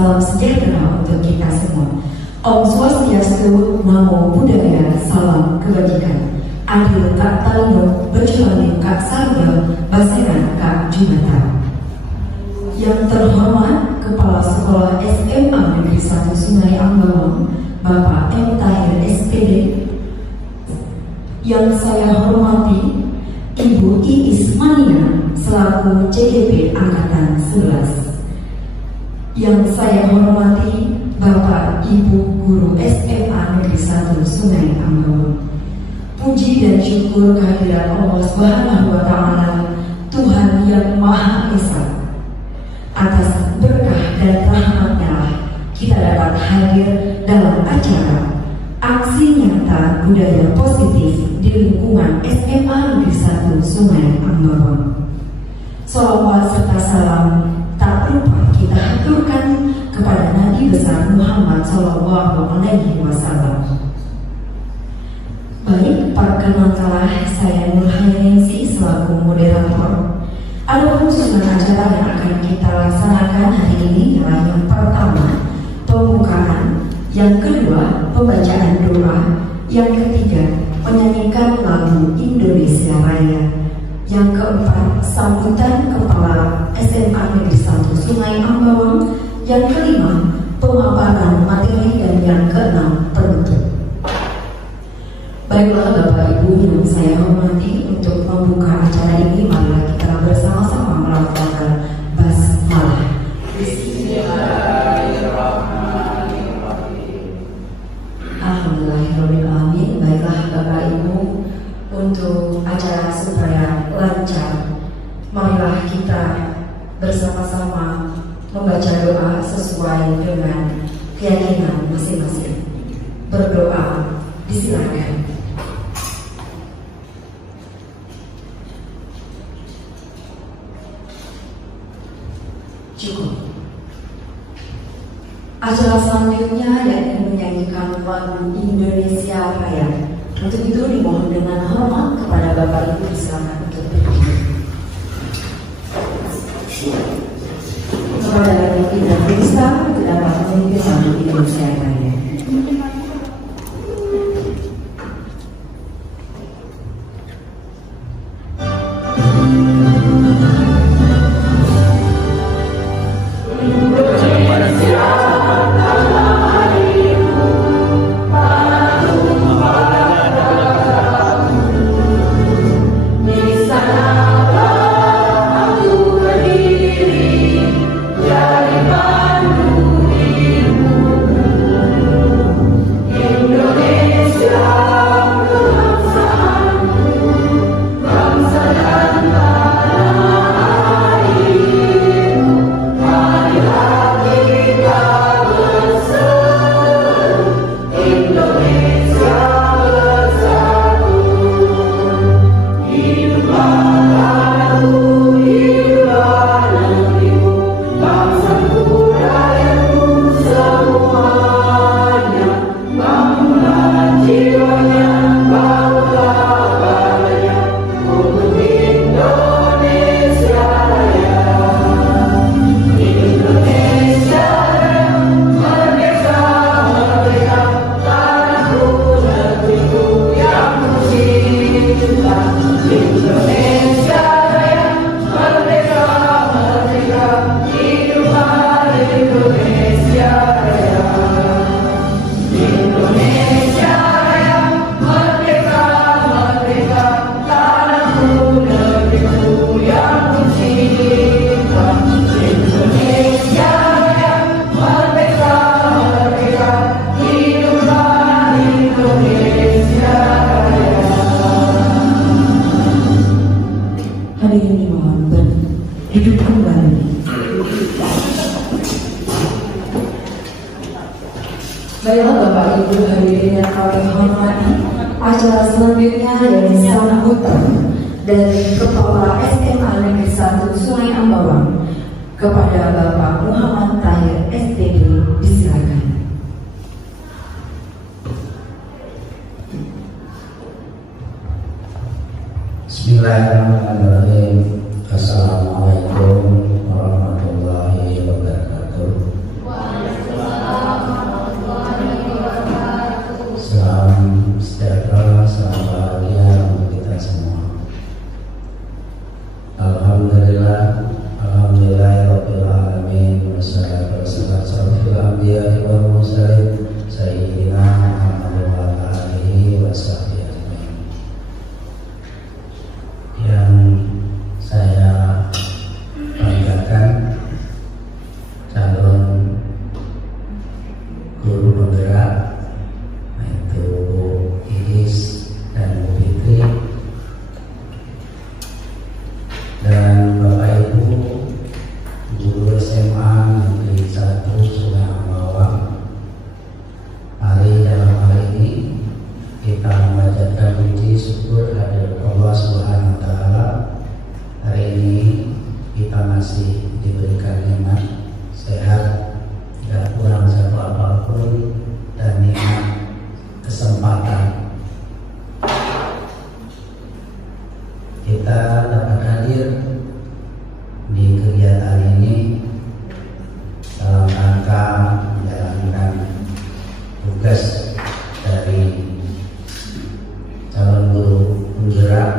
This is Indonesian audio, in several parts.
salam sejahtera untuk kita semua. Om Swastiastu, Namo Buddhaya, salam kebajikan. Adil Kak Talino, Berjulalim Kak Sarga, Baseran Kak Junata. Yang terhormat Kepala Sekolah SMA Negeri 1 Sungai Ambawang, Bapak M. Tahir SPD. Yang saya hormati Ibu Iis Manina selaku CGP Angkatan 11. Yang saya hormati Bapak Ibu Guru SMA Negeri 1 Sungai Ambawang. Puji dan syukur kehadirat Allah Subhanahu wa Ta'ala, Tuhan yang Maha Esa. Atas berkah dan rahmatnya lah kita dapat hadir dalam acara aksi nyata budaya positif di lingkungan SMA Negeri 1 Sungai Ambawang. Salawat serta salam tak lupa kita haturkan kepada Nabi besar Muhammad Sallallahu Alaihi Wasallam. Baik, perkenalkanlah saya Nurhayansi selaku moderator. Ada susunan acara yang akan kita laksanakan hari ini ialah yang pertama pembukaan, yang kedua pembacaan doa, yang ketiga menyanyikan lagu Indonesia Raya, yang keempat sambutan Kepala SMA Negeri 1 Sungai Ambawang, yang kelima pemaparan materi, dan yang keenam penutup. Baiklah Bapak Ibu yang saya hormati, untuk membuka acara ini marilah kita bersama-sama melakukan basmalah. Bismillahirrahmanirrahim. Alhamdulillahirrahmanirrahim. Baiklah Bapak Ibu, untuk acara supaya lancar, marilah kita bersama-sama membaca doa sesuai dengan keyakinan masing-masing. Berdoa, disilakan. Cukup. Acara selanjutnya yakni menyanyikan lagu Indonesia Raya. Untuk itu dimohon dengan hormat kepada Bapak Ibu silakan untuk berdiri. Kepada yang tidak bisa dapat memimpin lagu Indonesia Raya. Baiklah Bapak Ibu hadirin yang kami hormati, acara selanjutnya dari sambutan dari Kepala SMA Negeri 1 Sungai Ambawang kepada Bapak Muhammad Tahir SPD, disilakan. Bismillahirrahmanirrahim. Assalamualaikum warahmatullahi wabarakatuh. calon guru penggerak, yaitu Bu Iis dan Bu Fitri, dan Bapak Ibu guru SMA Negeri 1 Sungai Ambawang. Mari dalam hal ini kita memanjatkan puji syukur kehadirat Allah Subhanahu wa Ta'ala. Hari ini kita masih diberikan nikmat sehat, tidak kurang satu apapun, dan nikmat kesempatan kita dapat hadir di kegiatan ini dalam rangka menjalankan tugas dari calon guru penggerak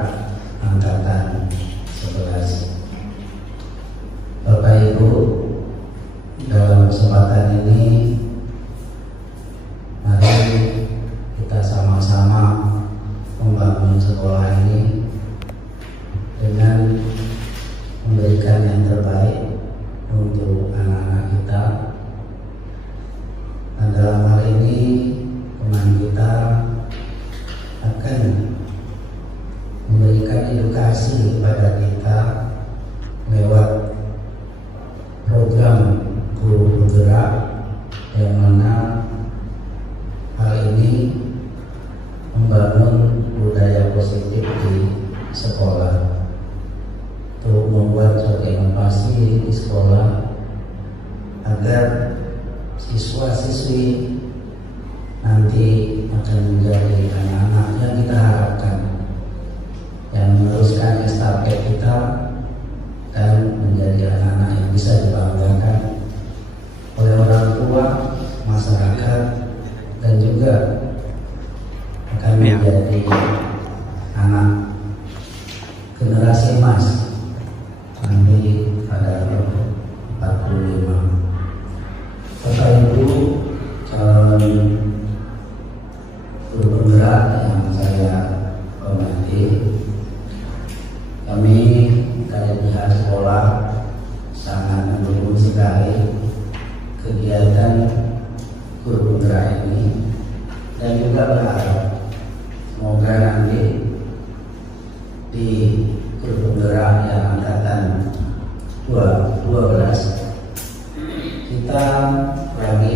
angkatan 11. Bapak Ibu, dalam kesempatan ini mari kita sama-sama membangun sekolah ini dengan memberikan yang terbaik untuk anak-anak kita. Dan dalam hal ini teman kita akan memberikan edukasi kepada kita lewat program guru penggerak, yang mana hal ini membangun budaya positif di sekolah untuk membuat suatu inovasi di sekolah agar siswa-siswi nanti akan menjadi anak-anak yang kita harapkan, yang meneruskan estafet kita dan menjadi anak-anak yang bisa dibanggakan oleh orang tua, masyarakat, dan juga akan menjadi anak generasi emas nanti pada 45. Bapak Ibu calon guru penggerak yang saya hormati, kami dari pihak sekolah sangat mendukung sekali kegiatan guru penggerak ini, dan juga berharap semoga nanti di guru penggerak yang angkatan 12 kita bagi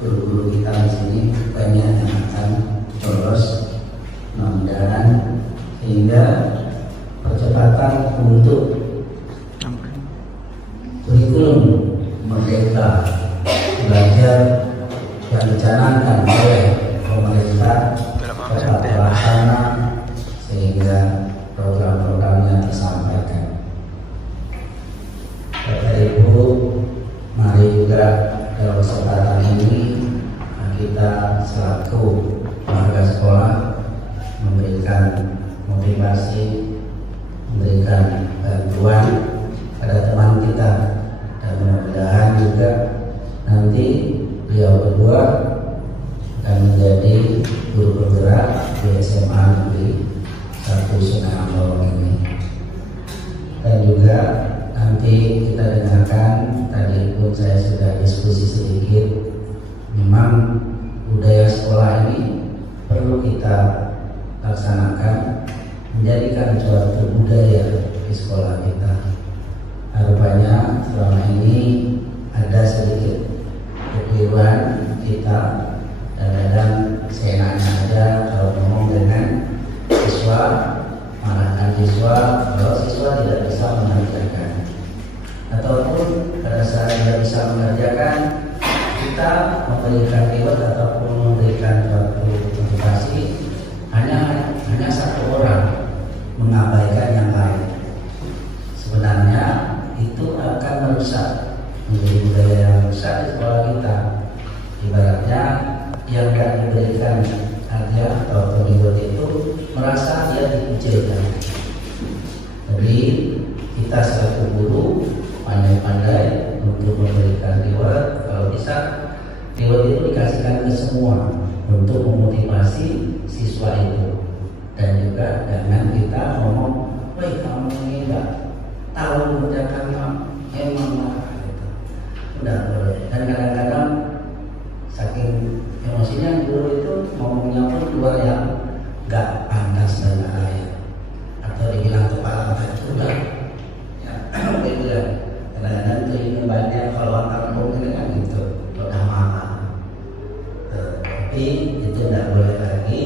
guru-guru kita di sini banyak yang akan lolos, mudah-mudahan, sehingga percepatan untuk kurikulum merdeka belajar yang dicanangkan oleh pemerintah dapat terlaksana sehingga program-programnya tersampaikan. Bapak Ibu, mari juga dalam kesempatan ini kita selaku warga sekolah memberikan motivasi, memberikan bantuan pada teman kita, dan mudah-mudahan juga nanti beliau berdua akan menjadi guru penggerak di SMA Negeri 1 Sungai Ambawang ini. Dan juga nanti kita dengarkan, tadi pun saya sudah diskusi sedikit, memang budaya sekolah ini perlu kita laksanakan, menjadikan suatu budaya di sekolah kita. Rupanya selama ini ada sedikit kekeliruan kita, kadang-kadang seenaknya aja kalau ngomong dengan siswa, marahkan siswa kalau siswa tidak bisa mengerjakan, ataupun pada saat tidak bisa mengerjakan kita memberikan reward ataupun memberikan suatu motivasi, hanya satu orang mengabaikan yang lain. Sebenarnya itu akan merusak, menjadi budaya yang rusak di sekolah kita. Ibaratnya yang tidak diberikan hadiah atau reward itu merasa dia dikucilkan. Jadi kita selaku guru pandai-pandai untuk memberikan reward. Kalau bisa reward itu dikasihkan ke semua untuk memotivasi siswa itu. Dan juga jangan kita ngomong, "Woi, kamu ini enggak tahu mengerjakan, emang lah." Gitu. tidak boleh. Dan kadang-kadang saking emosinya guru itu ngomongnya pun keluar yang nggak pantas dan lain, atau dibilang kepala itu udah ya gitu ya. Kadang-kadang itu ini banyak kalau antar ngomong kan gitu udah marah. Tapi itu tidak boleh lagi.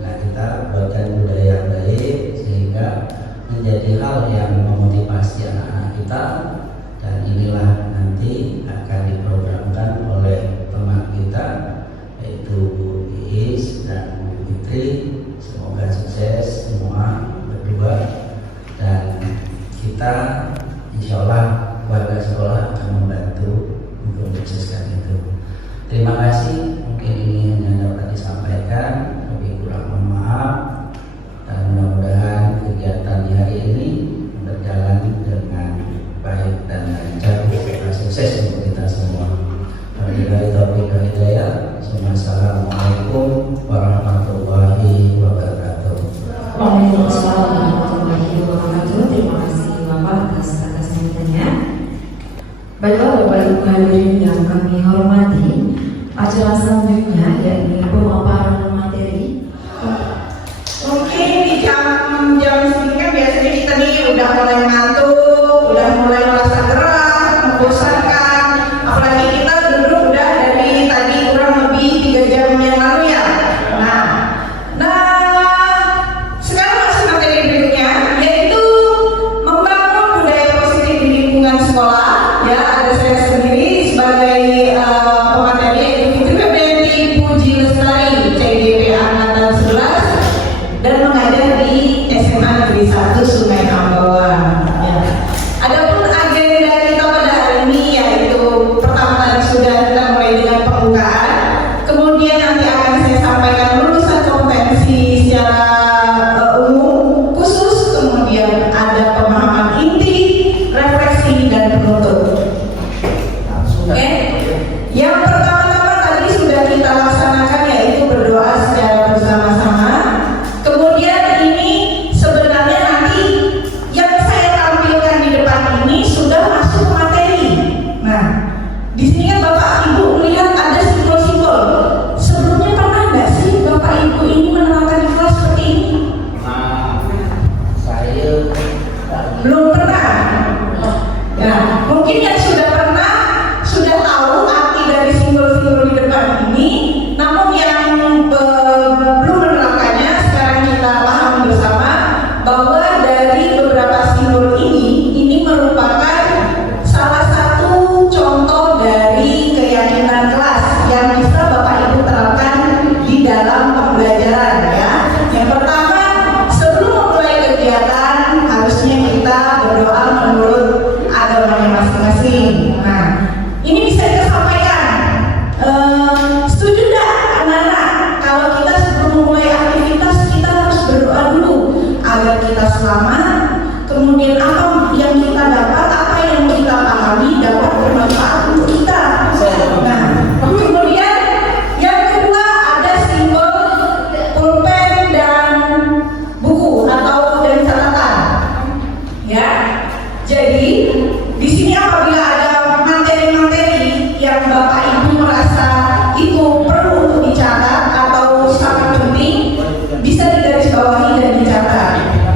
Nah, kita buatkan budaya yang baik sehingga menjadi hal yang memotivasi anak-anak kita, dan inilah nanti akan diprogramkan oleh teman kita yaitu Bu Iis dan Bu Fitri. Semoga sukses semua berdua, dan kita insya Allah warga sekolah akan membantu untuk mensukseskan itu. Terima kasih, mungkin ini hanya dapat disampaikan, lebih kurang mohon maaf, dan mudah-mudahan kegiatan di hari ini berjalan dengan baik dan lancar dan sukses untuk kita semua. Wabillahi taufiq wal hidayah. Assalamualaikum warahmatullahi wabarakatuh. Waalaikumsalam warahmatullahi wabarakatuh. Terima kasih Bapak atas sambutannya. Baiklah Bapak Ibu hadirin yang kami hormati, acara selanjutnya yakni pemaparan materi. Mungkin di jam segini kan biasanya kita nih udah mulai ngantuk, udah mulai merasa gerah, membosankan. Apalagi kita duduk udah dari tadi kurang lebih 3 jam yang lalu ya. Sekarang masuk materi berikutnya, yaitu membangun budaya positif di lingkungan sekolah. Ya, ada saya sendiri sebagai pemateri, yaitu Fitri Febrianti Puji Lestari, CDP Angkatan 11, dan mengajar di SMA Negeri 1 Sungai Ambawang. Ya. Adapun agenda kita pada hari ini yaitu pertama tadi sudah kita mulai dengan pembukaan, kemudian nanti akan saya sampaikan lulusan kompetensi secara umum khusus, kemudian ada pemahaman inti, refleksi, dan penutup. Oke, yang pertama-tama tadi sudah kita laksanakan yaitu berdoa secara bersama-sama. Kemudian ini sebenarnya nanti yang saya tampilkan di depan ini sudah masuk materi. Nah, di sini kan Bapak Ibu melihat ada simbol-simbol. Sebelumnya pernah nggak sih Bapak Ibu ini menerapkan di kelas seperti ini? Saya Belum pernah. Ya, mungkin yang sudah pernah sudah tahu arti dari simbol-simbol di depan ini, namun yang belum menerapkannya sekarang kita paham bersama bahwa dari beberapa simbol ini merupakan salah satu contoh dari keyakinan kelas yang bisa Bapak Ibu terapkan di dalam pembelajaran ya. Yang pertama, sebelum memulai kegiatan harusnya kita berdoa menurut agamanya masing-masing. Nah, ini bisa kita sampaikan. Setuju nggak anak-anak kalau kita sebelum memulai aktivitas kita harus berdoa dulu agar kita selamat, kemudian apa yang kita dapat, apa yang kita pahami dapat bermanfaat untuk kita. Nah, kemudian yang kedua ada simbol pulpen dan buku atau dan catatan. Ya, jadi di sini apabila ada materi-materi yang Bapak Ibu merasa itu perlu untuk dicatat atau sangat penting, bisa digarisbawahi dan dicatat.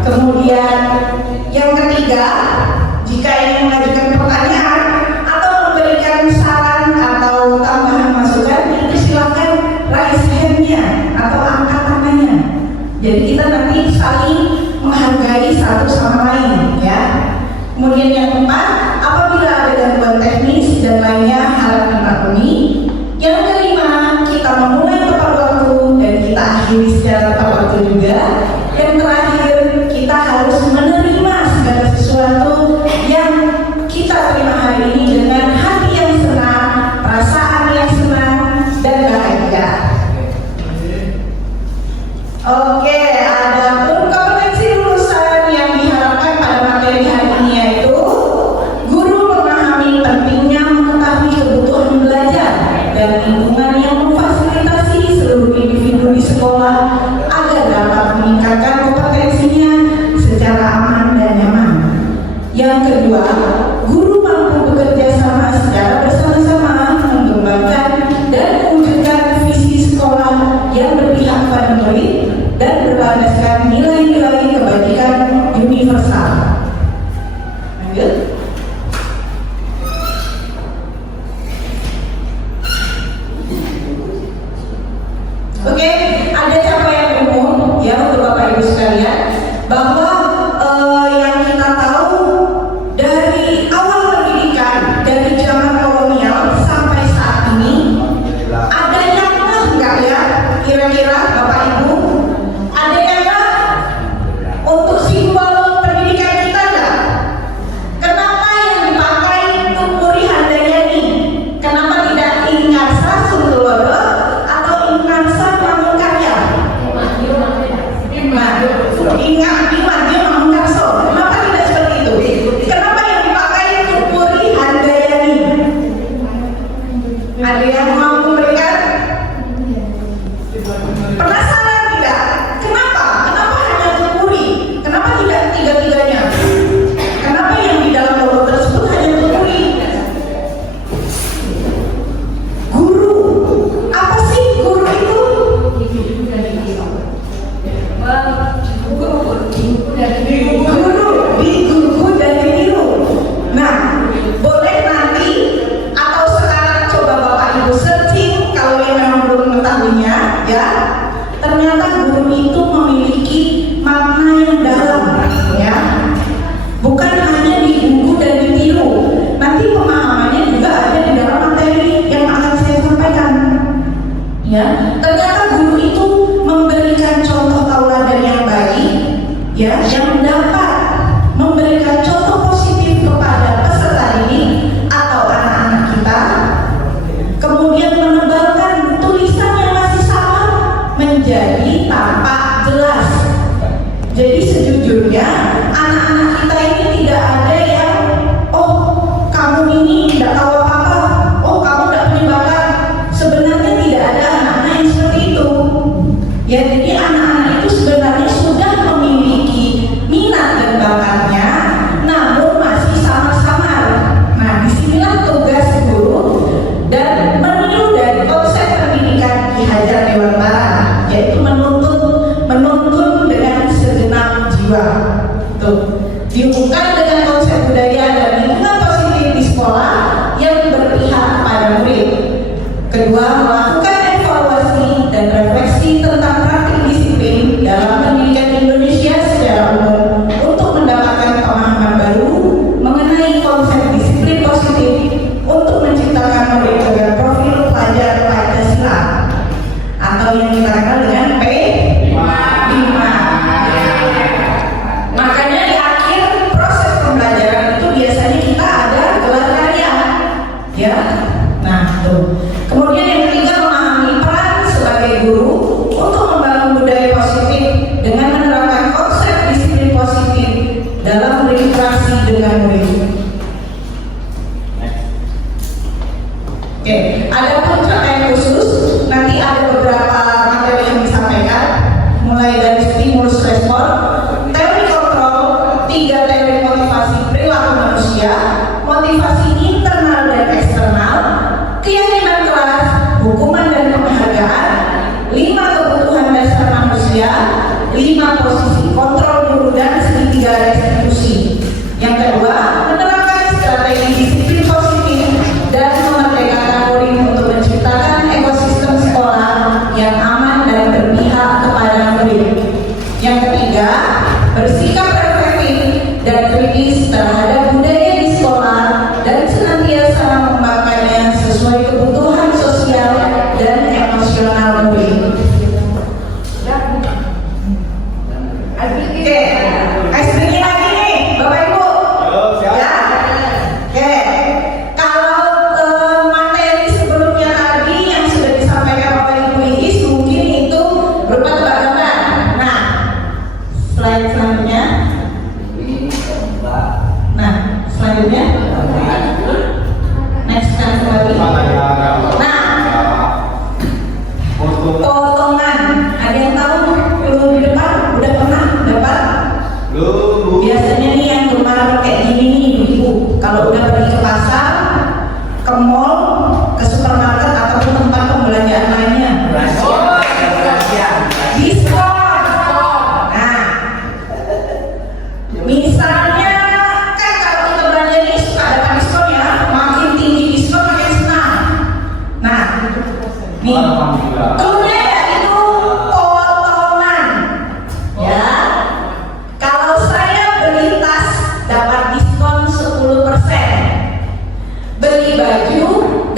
Kemudian yang ketiga, jika ingin mengajukan pertanyaan atau memberikan saran atau tambahan masukan, itu silakan raise hand-nya atau angkat tangannya. Jadi kita nanti saling menghargai satu sama lain ya. Kemudian yang keempat, apabila ada gangguan teknis dan lainnya harap dimaklumi. Yang kelima, kita memulai tepat waktu dan kita akhiri secara tepat waktu juga. Yang terakhir, kita harus menerima segala sesuatu yang kita terima hari ini dengan hati yang senang, perasaan yang senang, dan bahagia. Oke, ada pun kompetensi lulusan yang diharapkan pada materi hari ini yaitu guru memahami pentingnya mengetahui kebutuhan belajar dan lingkungan yang memfasilitasi seluruh individu di sekolah Oke, ada capaian umum ya untuk Bapak Ibu sekalian bahwa yang kita tahu dari awal pendidikan dari zaman kolonial sampai saat ini ada yang enggak ya kira-kira Bapak Ibu? Ada yang enggak untuk simbol pendidikan kita enggak? Kenapa yang dipakai Tumpuri Handayani? Kenapa tidak Ingarsa Suntulodo atau Ingarsa Pamungkarya? Ingat Iman Pamungkarso. Kenapa tidak seperti itu? Kenapa yang dipakai Tumpuri Handayani? Ada yang mau memberikan? Penasaran tidak? Kenapa? Kenapa hanya Tumpuri? Kenapa tidak tiga-tiganya? Kenapa yang di dalam logo tersebut hanya Tumpuri? Guru. Apa sih guru itu? Guru, di guru dan biru. Nah, boleh nanti atau sekarang coba Bapak Ibu searching kalau yang memang belum mengetahuinya ya. Ternyata guru itu memiliki makna yang dalam ya. Bukan hanya di buku dan ditiru. Nanti pemahamannya juga ada di dalam materi yang akan saya sampaikan. Ya, ternyata guru itu memberikan contoh tauladan yang baik, ya, yang dapat memberikan contoh positif kepada peserta didik atau anak-anak kita. Kemudian menebalkan tulisan yang masih sama menjadi tampak jelas. Jadi sejujurnya anak-anak kita ini tidak ada yang kamu ini tidak tahu apa-apa, kamu tidak punya bakat. Sebenarnya tidak ada anak-anak yang seperti itu. Ya, jadi anak-anak itu sebenarnya sudah memiliki minat dan bakatnya, namun masih samar-samar. Nah, disinilah tugas guru dan meniru dari konsep pendidikan Ki Hajar Dewantara, yaitu menuntun dengan segenap jiwa. Tuh, dihubungkan dengan konsep budaya dan lingkungan positif di sekolah yang berpihak pada murid. Kedua, melakukan evaluasi dan refleksi tentang praktik disiplin dalam pendidikan Indonesia secara umum untuk mendapatkan pemahaman baru mengenai konsep disiplin positif untuk menciptakan murid dengan profil pelajar Pancasila atau yang kita kenal dengan P5. Makanya di akhir proses pembelajaran itu biasanya kita ada gelar karya, ya. Nah, tuh. Kemudian yang ketiga, memahami peran sebagai guru untuk membangun budaya positif dengan menerapkan konsep disiplin positif dalam berinteraksi dengan murid. Oke, ada pun capaian khusus. Nanti ada beberapa materi yang disampaikan, mulai dari stimulus respon, teori kontrol, 3 teori motivasi perilaku manusia, motivasi internal dan eksternal, keyakinan kelas, hukuman dan penghargaan, 5 kebutuhan dasar manusia, 5 posisi kontrol guru dan segitiga restitusi. Yang kedua, menerapkan strategi disiplin positif dan memerdekakan murid untuk menciptakan ekosistem sekolah yang aman dan berpihak kepada murid. Yang ketiga, bersikap reflektif dan kritis terhadap budaya di sekolah dan senantiasa mengembangkannya sesuai kebutuhan sosial dan emosional murid. Oke, icebreaking lagi nih, Bapak Ibu. Ya. Oke. Kalau materi sebelumnya tadi yang sudah disampaikan Bapak Ibu Iis mungkin itu berupa tebak-tebakan. Nah, slide selanjutnya. Nah, selanjutnya. Next kan kembali. Nah, potongan. Ada yang tahu belum di depan? Udah pernah dapat? Biasanya nih yang gemar kayak gini nih ibu. Kalau udah pergi ke pasar, ke mall, ke supermarket ataupun tempat pembelanjaan lainnya. Diskon. Nah, misalnya kan kalau kita belanja ini suka dapat diskon ya, makin tinggi diskon makin senang. Nah, nih, cluenya ya itu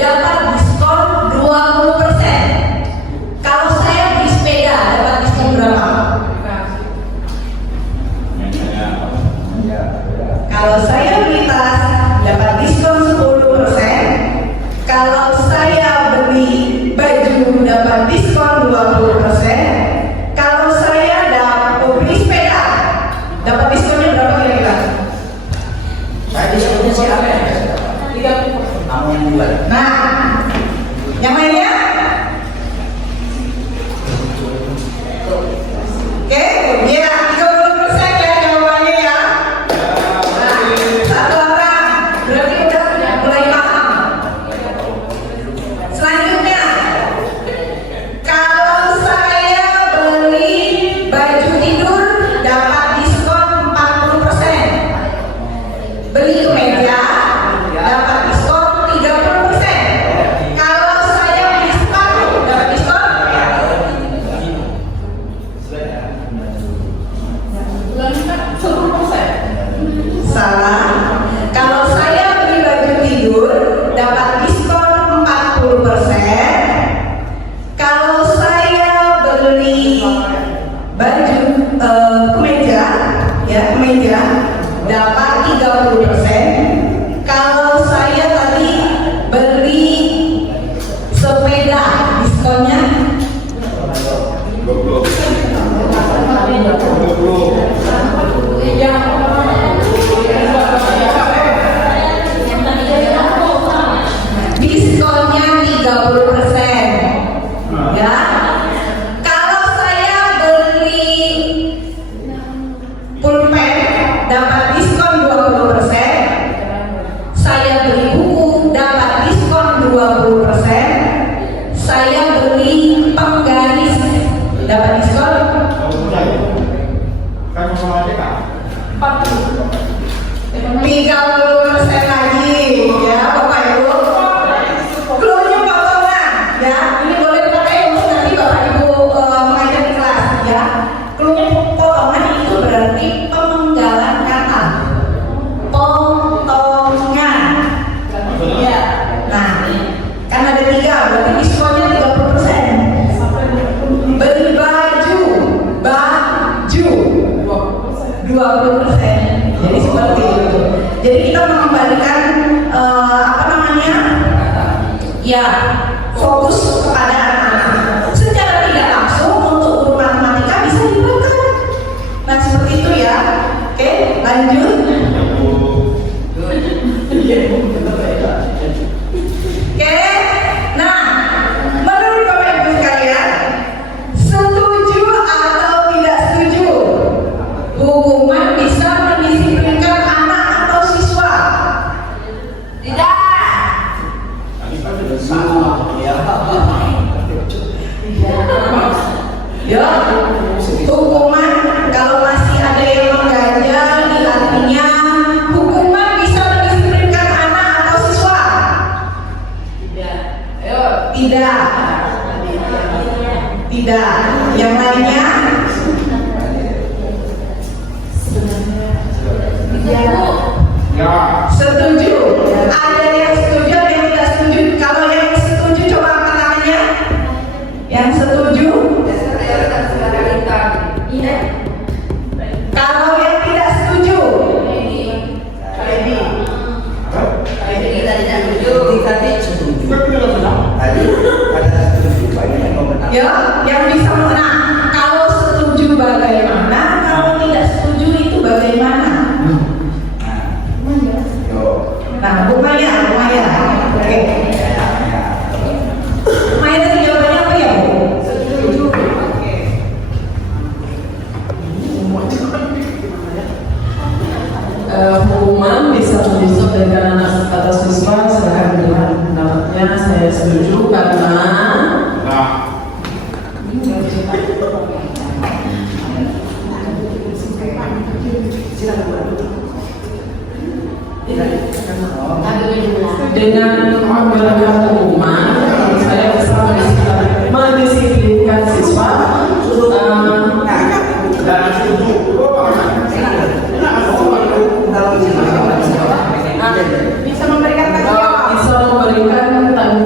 dapat diskon 20%. Kalau saya beli sepeda dapat diskon berapa? Kalau saya beli tas dapat diskon 10%. Kalau saya beli baju dapat diskon 20%. Kalau saya beli sepeda dapat diskonnya berapa kira-kira? Saya diskonnya siapa ya? 30%. Kamu yang jual. Nah, yang lainnya? Oke, ya 30% ya jawabannya ya. Nah, satu orang berarti udah mulai paham. Selanjutnya, kalau saya beli baju tidur dapat diskon 40%. Beli kemeja dapat diskon 30%. Kalau saya beli sepatu dapat diskon 10%. Salah. Kalau saya beli baju tidur dapat diskon 40%. Kalau saya beli baju kemeja ya kemeja dapat 30%. Kalau saya tadi beli sepeda diskonnya 30%. Ya. Kalau saya beli pulpen dapat diskon 20%. Saya beli buku dapat diskon 20%. Saya beli penggaris dapat diskon 30% lagi ya Bapak Ibu. Cluenya potongan ya. Ini boleh dipakai untuk nanti Bapak Ibu mengajar di kelas ya. Cluenya potongan itu berarti pemenggalan kata. Potongan. Ya. Nah, kan ada 3 berarti diskonnya 30%. Beli baju 20%. Jadi seperti itu. Jadi kita mengembalikan ya fokus kepada anak-anak. Secara tidak langsung untuk guru matematika bisa digunakan. Nah seperti itu ya. Oke, lanjut. Oke, nah menurut Bapak Ibu sekalian, setuju atau tidak setuju hukuman bisa mendisiplinkan anak atau siswa? Tidak. Ya, hukuman kalau masih ada yang mengganjal di hatinya, hukuman bisa mendisiplinkan anak atau siswa? Tidak. Tidak. Tidak. Yang lainnya? Ya. Setuju. Ada yang setuju, ada yang tidak setuju. Kalau yang setuju coba angkat tangannya. Yang setuju? Iya. Kalau yang tidak setuju? Ya, yang bisa menang. Kalau setuju bagaimana? Kalau tidak setuju itu bagaimana? Nah, Bu Maya. Oke. Maya tadi jawabannya apa ya, Bu? Setuju. Oke. Hukuman bisa mendisiplinkan anak atau siswa, silahkan dilihat pendapatnya. Saya setuju karena dengan memberikan hukuman saya bisa mendisiplinkan siswa. Bisa memberikan tanggung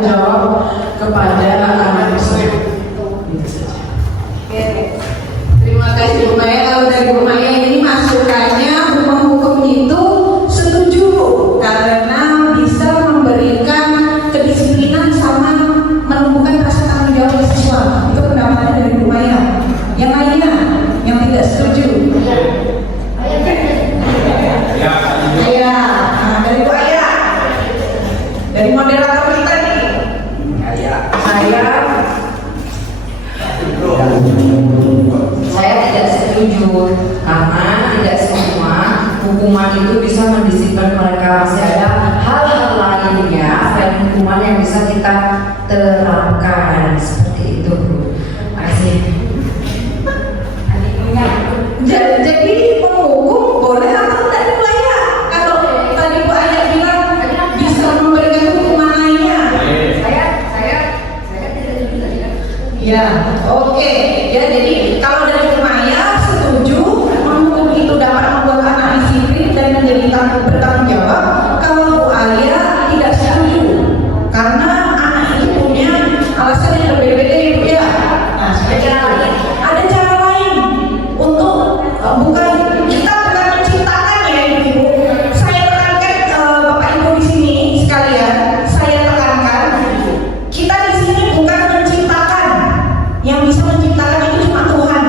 kita terapkan seperti itu, Bu. Makasih. Jadi menghukum boleh atau tidak dibayar? Kalau tadi Bu Ayah bilang bisa memberikan hukuman lainnya. Saya tidak bisa. Ya, oke. Ya, jadi kalau dari Bu Maya setuju menghukum itu dapat membuat anak disiplin dan menjadi bertanggung jawab. Kalau Bu Ayah tidak setuju karena anak itu punya alasan yang berbeda-beda, Ibu ya. Nah, ada cara lain untuk bukan kita bukan menciptakan ya Ibu. Saya tekankan Bapak Ibu di sini sekalian, saya tekankan kita di sini bukan menciptakan. Yang bisa menciptakan itu cuma Tuhan.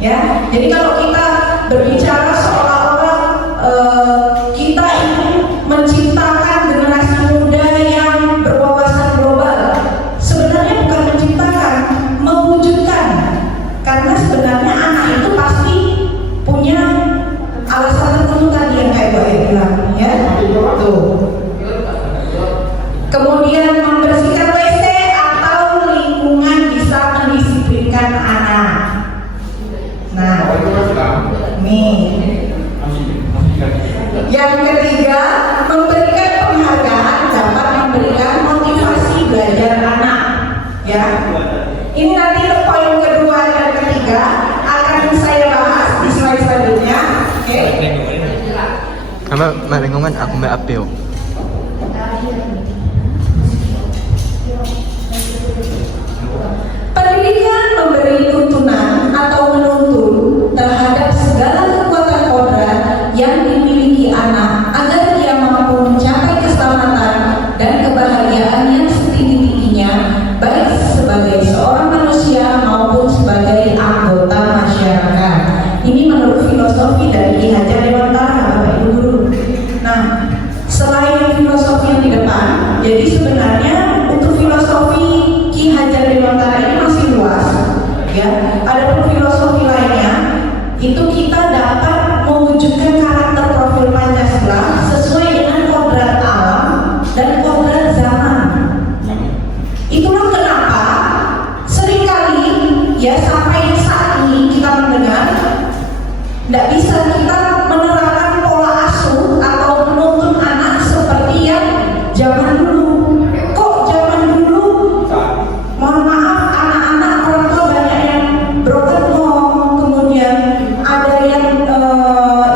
Ya. Jadi kalau kita berbicara seolah-olah kita ini menciptakan generasi muda yang berwawasan global, sebenarnya bukan menciptakan, mewujudkan. Karena sebenarnya anak itu pasti punya alasan tertentu tadi yang kayak Bu Ayah bilang, ya. Tuh. Kemudian membersihkan WC atau lingkungan bisa mendisiplinkan anak. Nah, nih. Yang ketiga, memberikan penghargaan dapat memberikan motivasi belajar anak. Ya. Ini nanti poin kedua dan ketiga akan saya bahas di slide selanjutnya. Oke. Mbak lingkungan aku Mbak Apil. Pendidikan memberi tuntunan atau menuntun terhadap segala kekuatan kodrat yang dimiliki anak agar dia mampu mencapai keselamatan dan kebahagiaan yang setinggi-tingginya, baik sebagai seorang manusia maupun sebagai anggota masyarakat. Ini menurut filosofi dari Ki Hajar Dewantara, Bapak Ibu Guru. Nah, selain filosofi yang di depan, jadi sebenarnya untuk filosofi Ki Hajar Dewantara ini masih luas, ya. Ada filosofi lainnya, itu kita dapat mewujudkan karakter profil Pancasila sesuai dengan kodrat alam dan kodrat zaman. Itulah kenapa seringkali ya sampai saat ini kita mendengar tidak bisa kita menerapkan pola asuh atau menuntun anak seperti yang zaman dulu. Kok zaman dulu? Mohon maaf, anak-anak orang tua banyak yang broken home, kemudian ada yang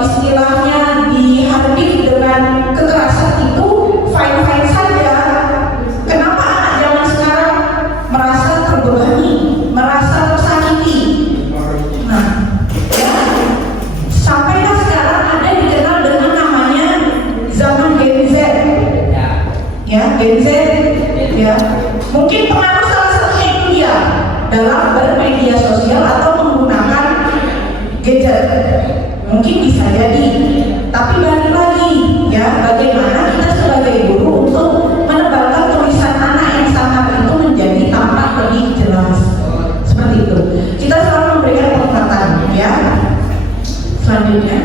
istilahnya dihardik dengan kekerasan, itu fine-fine saja. Kenapa anak zaman sekarang merasa terbebani, merasa tersakiti? Nah, ya, sampailah sekarang ada dikenal dengan namanya zaman Gen Z. Ya, Gen Z, ya, mungkin pengaruh salah satunya itu dia dalam bermedia sosial atau menggunakan gadget. Mungkin bisa jadi, tapi balik lagi, ya, bagaimana kita sebagai guru untuk menebalkan tulisan anak yang sama itu menjadi tampak lebih jelas. Seperti itu. Kita selalu memberikan penguatan, ya. Selanjutnya.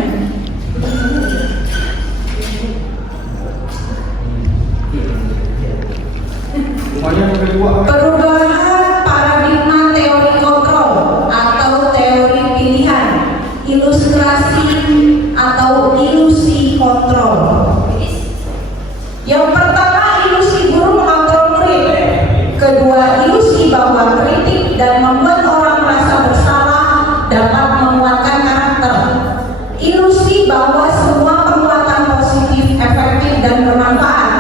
Perubahan paradigma teori kontrol atau teori pilihan, ilustrasi atau ilusi kontrol. Yang pertama, ilusi guru mengontrol murid. Kedua, ilusi bahwa kritik dan membuat orang merasa bersalah dapat menguatkan karakter. Ilusi bahwa semua perbuatan positif, efektif dan bermanfaat.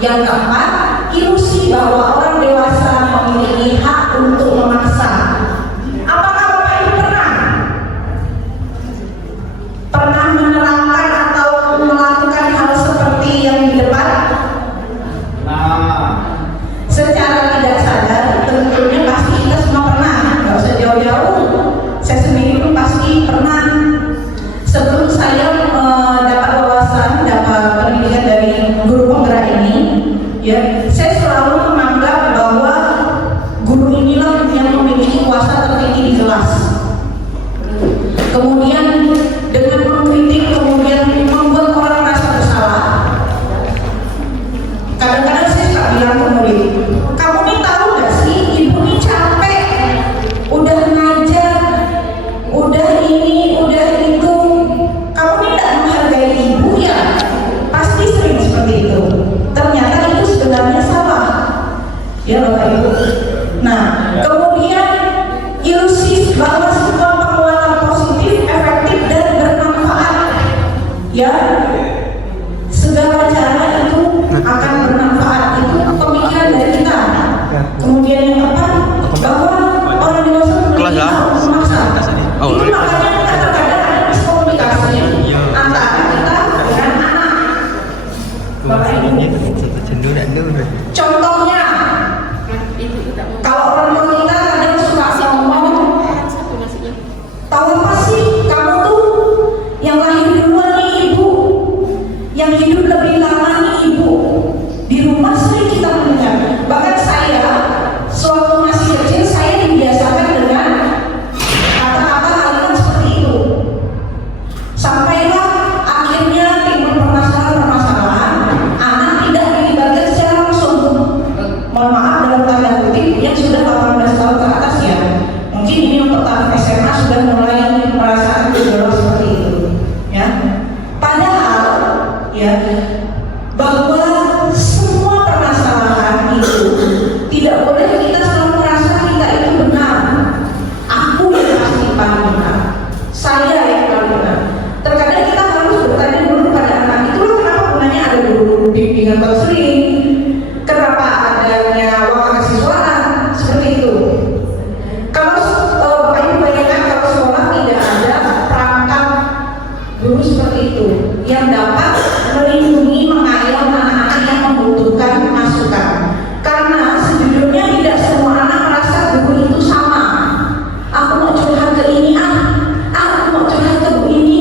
Yang keempat, ilusi bahwa orang dewasa memiliki hak untuk memaksa. Apakah Bapak Ibu pernah Ya Bapak Ibu. Nah, kemudian ilusi bahwa sebuah penguatan positif, efektif dan bermanfaat. Ya, segala cara itu akan bermanfaat. Itu pemikiran dari kita. Kemudian yang keempat, bahwa orang dewasa memiliki hak memaksa. Itu makanya kadang-kadang ada miskomunikasi antara kita dengan anak. Bapak Ibu. Contohnya, kalau orang tua kita kadang suka ngomong, tahu apa sih kamu tuh yang lahir duluan nih ibu, yang hidup lebih lama nih ibu. Di rumah sering kita mendengar. Bahkan saya, sewaktu masih kecil saya dibiasakan dengan kata-kata kalimat seperti itu. Sampailah akhirnya timbul permasalahan-permasalahan, anak tidak dilibatkan secara langsung. Mohon maaf dalam tanda kutip yang sudah 18 tahun ke atas ya. Mungkin ini untuk tahap SMA sudah mulai merasakan gejolak seperti itu. Ya. Padahal ya bahwa semua permasalahan itu tidak boleh kita selalu merasa kita itu benar. Aku yang pasti paling benar. Saya yang paling benar. Terkadang kita harus bertanya dulu pada anak. Itulah kenapa gunanya ada guru bimbingan konseling. Kenapa adanya wakil kesiswaan seperti itu. Kalau Bapak Ibu bayangkan kalau sekolah tidak ada perangkat guru seperti itu yang dapat melindungi, mengayom anak-anak yang membutuhkan masukan. Karena sejujurnya tidak semua anak merasa guru itu sama. Aku mau curhat ke ini, aku mau curhat ke bu ini.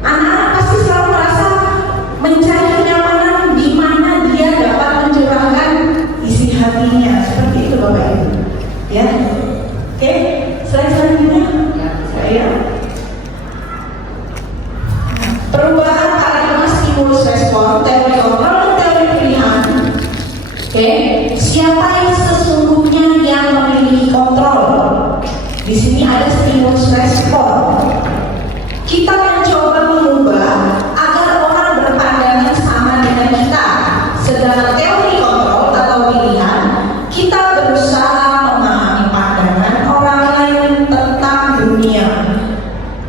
Anak-anak pasti selalu merasa mencari kenyamanan di mana dia dapat mencurahkan isi hatinya. Seperti itu Bapak Ibu. Ya. Oke, selanjutnya saya perubahan paradigma stimulus respon, teori kontrol dan teori pilihan. Oke, siapa yang sesungguhnya yang memiliki kontrol? Di sini ada stimulus respon. Kita mencoba mengubah agar orang berpandangan sama dengan kita. Sedangkan teori kontrol atau pilihan, kita berusaha memahami pandangan orang lain tentang dunia.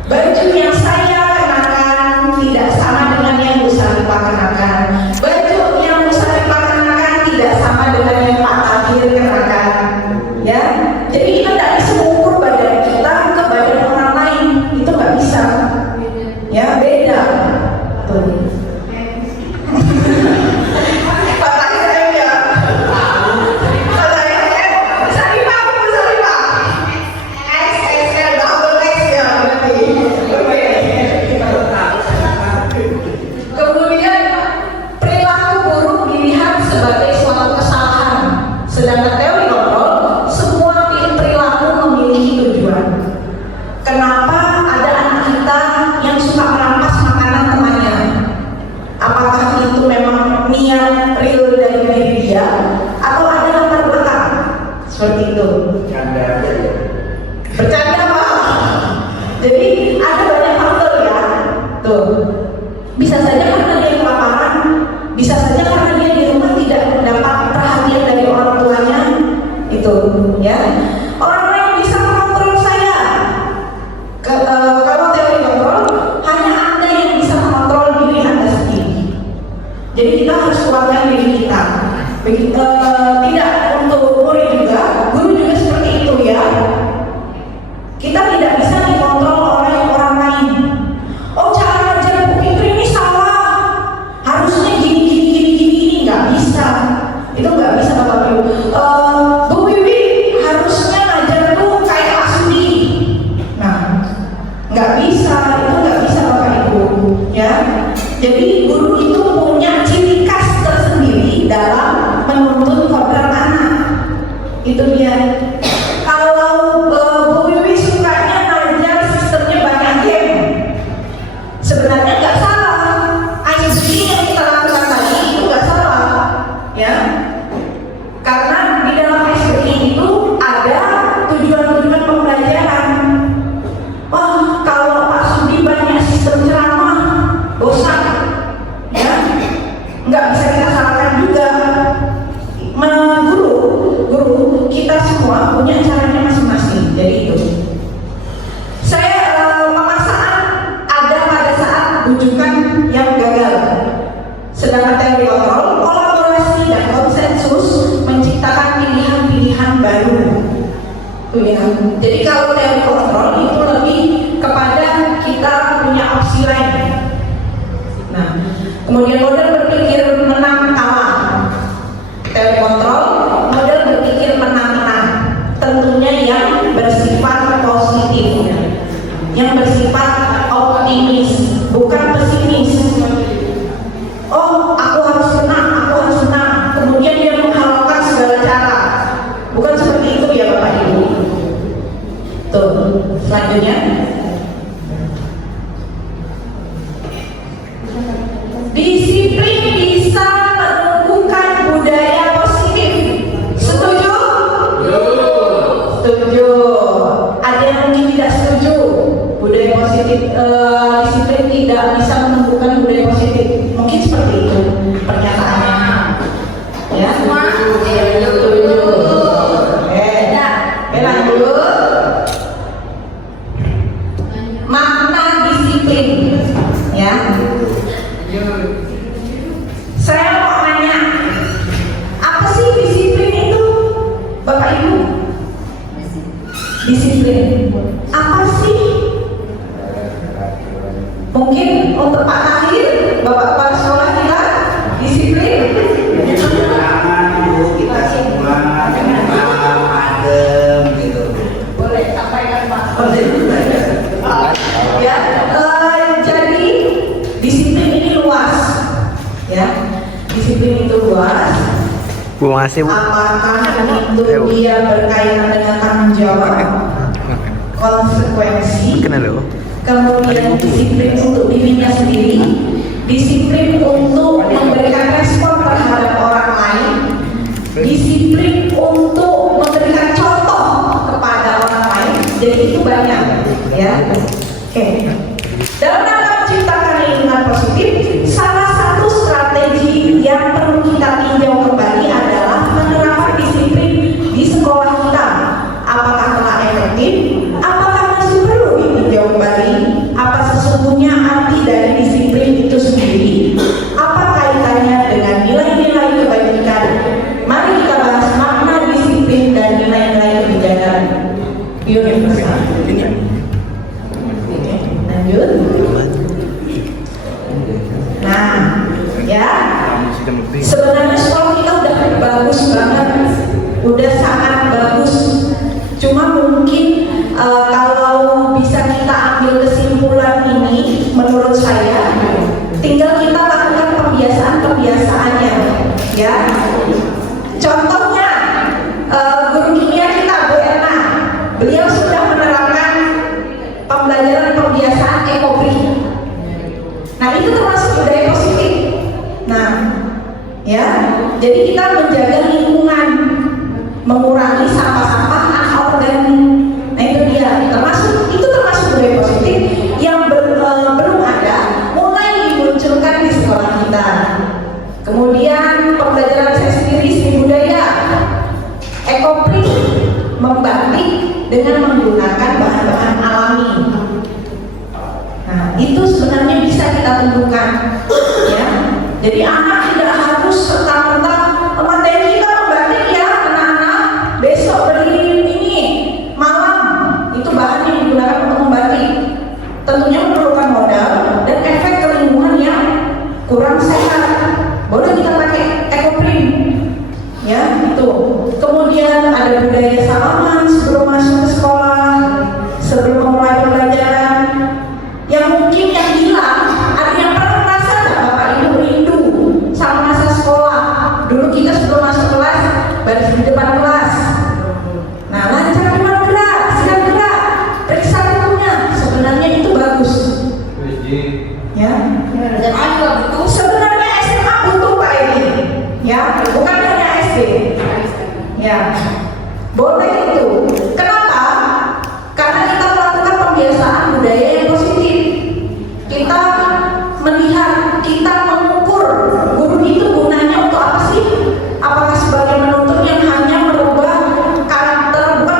Baju yang saya kenakan tidak sama dengan yang Bu Saripah kenakan. Baju yang Bu Saripah kenakan tidak sama dengan yang Pak Tahir kenakan. Ya, jadi kita tidak bisa mengukur badan kita ke badan orang lain, itu nggak bisa. Ya, beda. Tuh. Pak Tahir ya. Pak Tahir, Saripah, Bu Saripah. XXL double X ya berarti. Oke. Kemudian perilaku buruk dilihat sebagai suatu kesalahan. Sedangkan teori kontrol, semua perilaku memiliki tujuan. Kenapa ada anak kita yang suka merampas makanan temannya? Apakah itu memang niat real dari diri dia atau ada latar belakang? Seperti itu. Bercanda Pak. Jadi ada banyak faktor ya. Tuh. Bisa saja karena dia kelaparan, bisa saja karena dia di rumah tidak mendapat perhatian dari orang tuanya. Itu ya. Orang lain bisa mengontrol saya. Kalau teori kontrol, hanya Anda yang bisa mengontrol diri Anda sendiri. Jadi kita harus kuatkan diri kita. Tidak untuk murid juga, guru juga seperti itu ya. Kita tidak bisa dikontrol oleh orang lain. Oh, cara ajar Bu Fitri ini salah. Harusnya gini, nggak bisa. Itu nggak bisa Bapak Ibu. Bu Wiwi harusnya ngajar tuh kayak Pak Sudi. Nah, nggak bisa. Itu nggak bisa Bapak Ibu. Ya. Jadi guru itu punya ciri khas tersendiri dalam menuntun kodrat anak. Itu dia. Kalau Bu Wiwi sukanya ngajar sistemnya banyak game, sebenarnya nggak salah. ISD yang kita lakukan tadi itu nggak salah, ya. Karena di punya caranya masing-masing. Jadi itu. Saya pemaksaan ada pada saat rujukan yang gagal. Sedangkan teori kontrol, kolaborasi dan konsensus menciptakan pilihan-pilihan baru. Jadi kalau teori kontrol itu lebih kepada kita punya opsi lain. Nah, kemudian model berpikir menang kalah. Teori kontrol, model berpikir menang-menang. Tentunya yang bersifat positif, yang bersifat optimis, bukan pesimis. Oh, aku harus menang, kemudian dia menghalalkan segala cara. Bukan seperti itu ya Bapak Ibu. Tuh, selanjutnya. Disiplin bisa menumbuhkan budaya positif. Setuju? Setuju. Ada yang mungkin tidak setuju. Budaya positif, disiplin tidak bisa menumbuhkan budaya positif. Mungkin seperti itu pernyataannya. Ya, setuju. Lanjut. Makna disiplin, ya. Saya mau nanya, apa sih disiplin itu, Bapak Ibu? Disiplin, apa sih? Mungkin untuk Pak Tahir, Bapak sekolah kita, disiplin. Kita semua adem gitu. Boleh sampaikan Pak. Ya, jadi disiplin ini luas, ya. Disiplin itu luas. Bu masih Bu. Apakah itu dia berkaitan dengan tanggung jawab, konsekuensi, kemudian disiplin untuk dirinya sendiri, disiplin untuk memberikan respon terhadap orang lain, disiplin untuk memberikan contoh kepada orang lain. Jadi itu banyak, ya. Oke. Dalam rangka menciptakan lingkungan positif, salah satu strategi yang perlu kita tinjau kembali adalah penerapan disiplin di sekolah kita. Apakah telah efektif? Apakah masih perlu ditinjau kembali? Apa sesungguhnya arti dari disiplin itu sendiri? Apa kaitannya dengan nilai-nilai kebajikan? Mari kita bahas makna disiplin dan nilai-nilai kebijakan universal. Oke, lanjut. Nah, ya, sebenarnya sekolah kita udah bagus banget, udah sangat bagus. Cuma mungkin kalau bisa kita ambil kesimpulan ini, menurut saya, tinggal kita lakukan pembiasaan-pembiasaannya, ya. Contohnya, guru kimia kita, Bu Erna, beliau sudah menerapkan pembelajaran pembiasaan ekobri. Nah, itu termasuk budaya positif. Nah, ya, jadi kita menjaga lingkungan, mengurangi sampah-sampah anorganik. Nah, itu dia, itu termasuk budaya positif yang belum ada, mulai dimunculkan di sekolah kita. Kemudian pembelajaran saya sendiri seni budaya, ekoprik, membatik dengan menggunakan bahan-bahan alami. Nah, itu sebenarnya bisa kita tentukan, ya. Jadi anak tidak harus serta-merta materi kita membatik ya, anak-anak besok beli ini malam itu bahan yang digunakan untuk membatik. Tentunya memerlukan modal dan efek ke lingkungan yang kurang sehat. Boleh kita pakai ekoprint, ya itu. Kemudian ada budaya salaman sebelum masuk ke sekolah, sebelum memulai pembelajaran. Yang mungkin yang hilang, ada yang pernah merasa nggak Bapak Ibu rindu sama masa sekolah? Dulu kita sebelum masuk kelas, baris di depan kelas. Nah, lancar gimana gerak, siap gerak, periksa bukunya. Sebenarnya itu bagus. Ya. SMA juga butuh. Sebenarnya SMA butuh Pak ini, ya, bukan hanya SD. Ya, boleh itu. Kenapa? Karena kita melakukan pembiasaan budaya yang positif. Kita melihat, kita mengukur guru itu gunanya untuk apa sih? Apakah sebagai menuntut yang hanya merubah karakter, bukan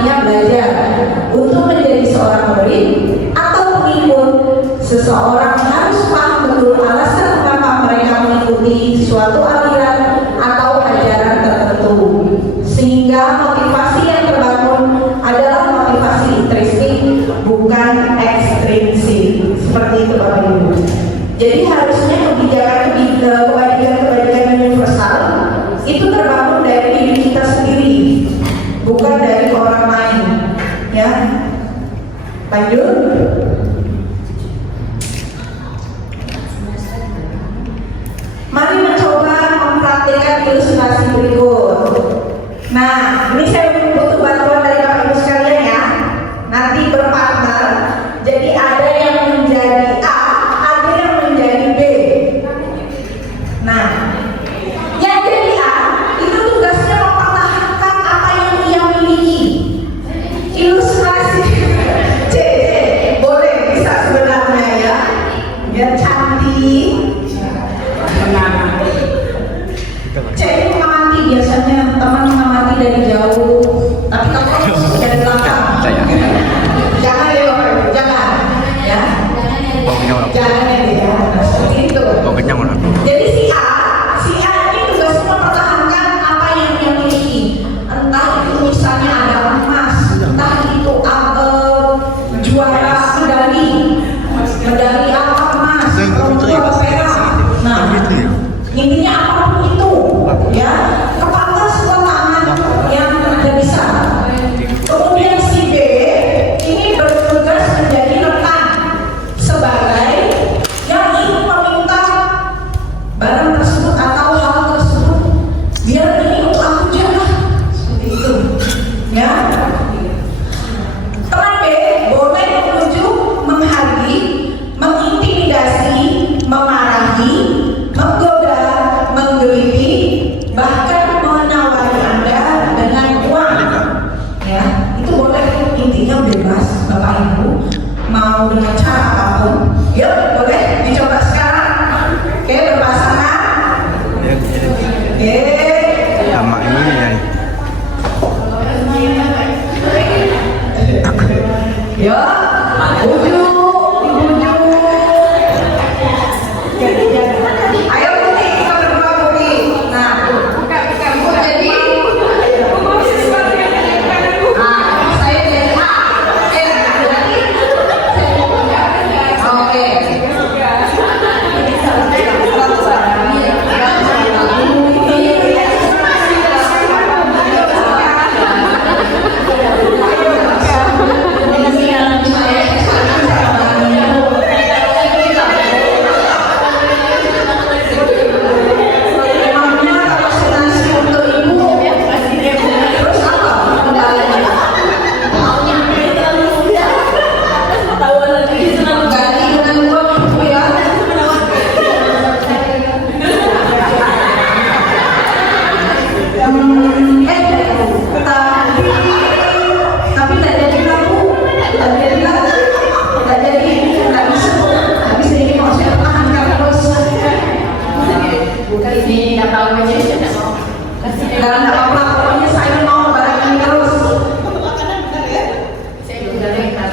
artinya belajar. Untuk menjadi seorang murid atau pengikut, seseorang harus paham betul alasan mengapa mereka mengikuti suatu aliran atau ajaran tertentu, sehingga motivasi yang terbangun adalah motivasi intrinsik, bukan ekstrinsik. Seperti itu Bapak Ibu. Jadi harusnya kebajikan universal itu terbangun dari diri kita sendiri, bukan dari orang lain. Ya, lanjut. Mari mencoba mempraktikkan ilustrasi berikut. Nah, ini saya butuh bantuan dari Bapak Ibu sekalian ya. Nanti berpartner. Jadi ada yang menjadi A, ada yang menjadi B. Nah, yang jadi A itu tugasnya mempertahankan apa yang ia miliki. Ilustrasi C, boleh bisa sebenarnya ya. Biar cantik. C itu mengamati, biasanya teman mengamati dari jauh, tapi kamu harus dari belakang. Jangan ya Bapak Ibu, jangan ya. Jangan ya, seperti itu. Jadi si A ini tugasnya mempertahankan apa yang dia miliki. Entah itu misalnya ada emas, entah itu juara medali apa emas, atau perak. Nah, intinya apapun itu, ya, kepala sebuah tangan yang ada bisa. Kemudian si B ini bertugas menjadi rekan sebagai yang ingin meminta barang tersebut atau hal tersebut, biar ini untuk aku jaga, seperti itu, ya. Teman B boleh menunjuk, menghargai, mengintimidasi, memarahi, menggoda, menggeliti, bahkan menawari Anda dengan uang. Ya, itu boleh, intinya bebas Bapak Ibu mau dengan cara apapun. Yuk, boleh dicoba sekarang. Oke, berpasangan. Oke. Sama ini ya. Yuk, ujuk. Ayo Budi, kita berdua Budi. Nah, jadi saya jadi A. Oke. Emangnya vaksinasi untuk ibu terus apa kendalanya? Ganti dengan uang ibu ya. Tapi tak jadi laku, tak jadi, tak bisa, ini maksudnya pertahankan terus. Bukan ini nggak tahu aja saya nggak mau. Dan nggak apa-apa, pokoknya saya mau barang ini terus. Saya udah lihat,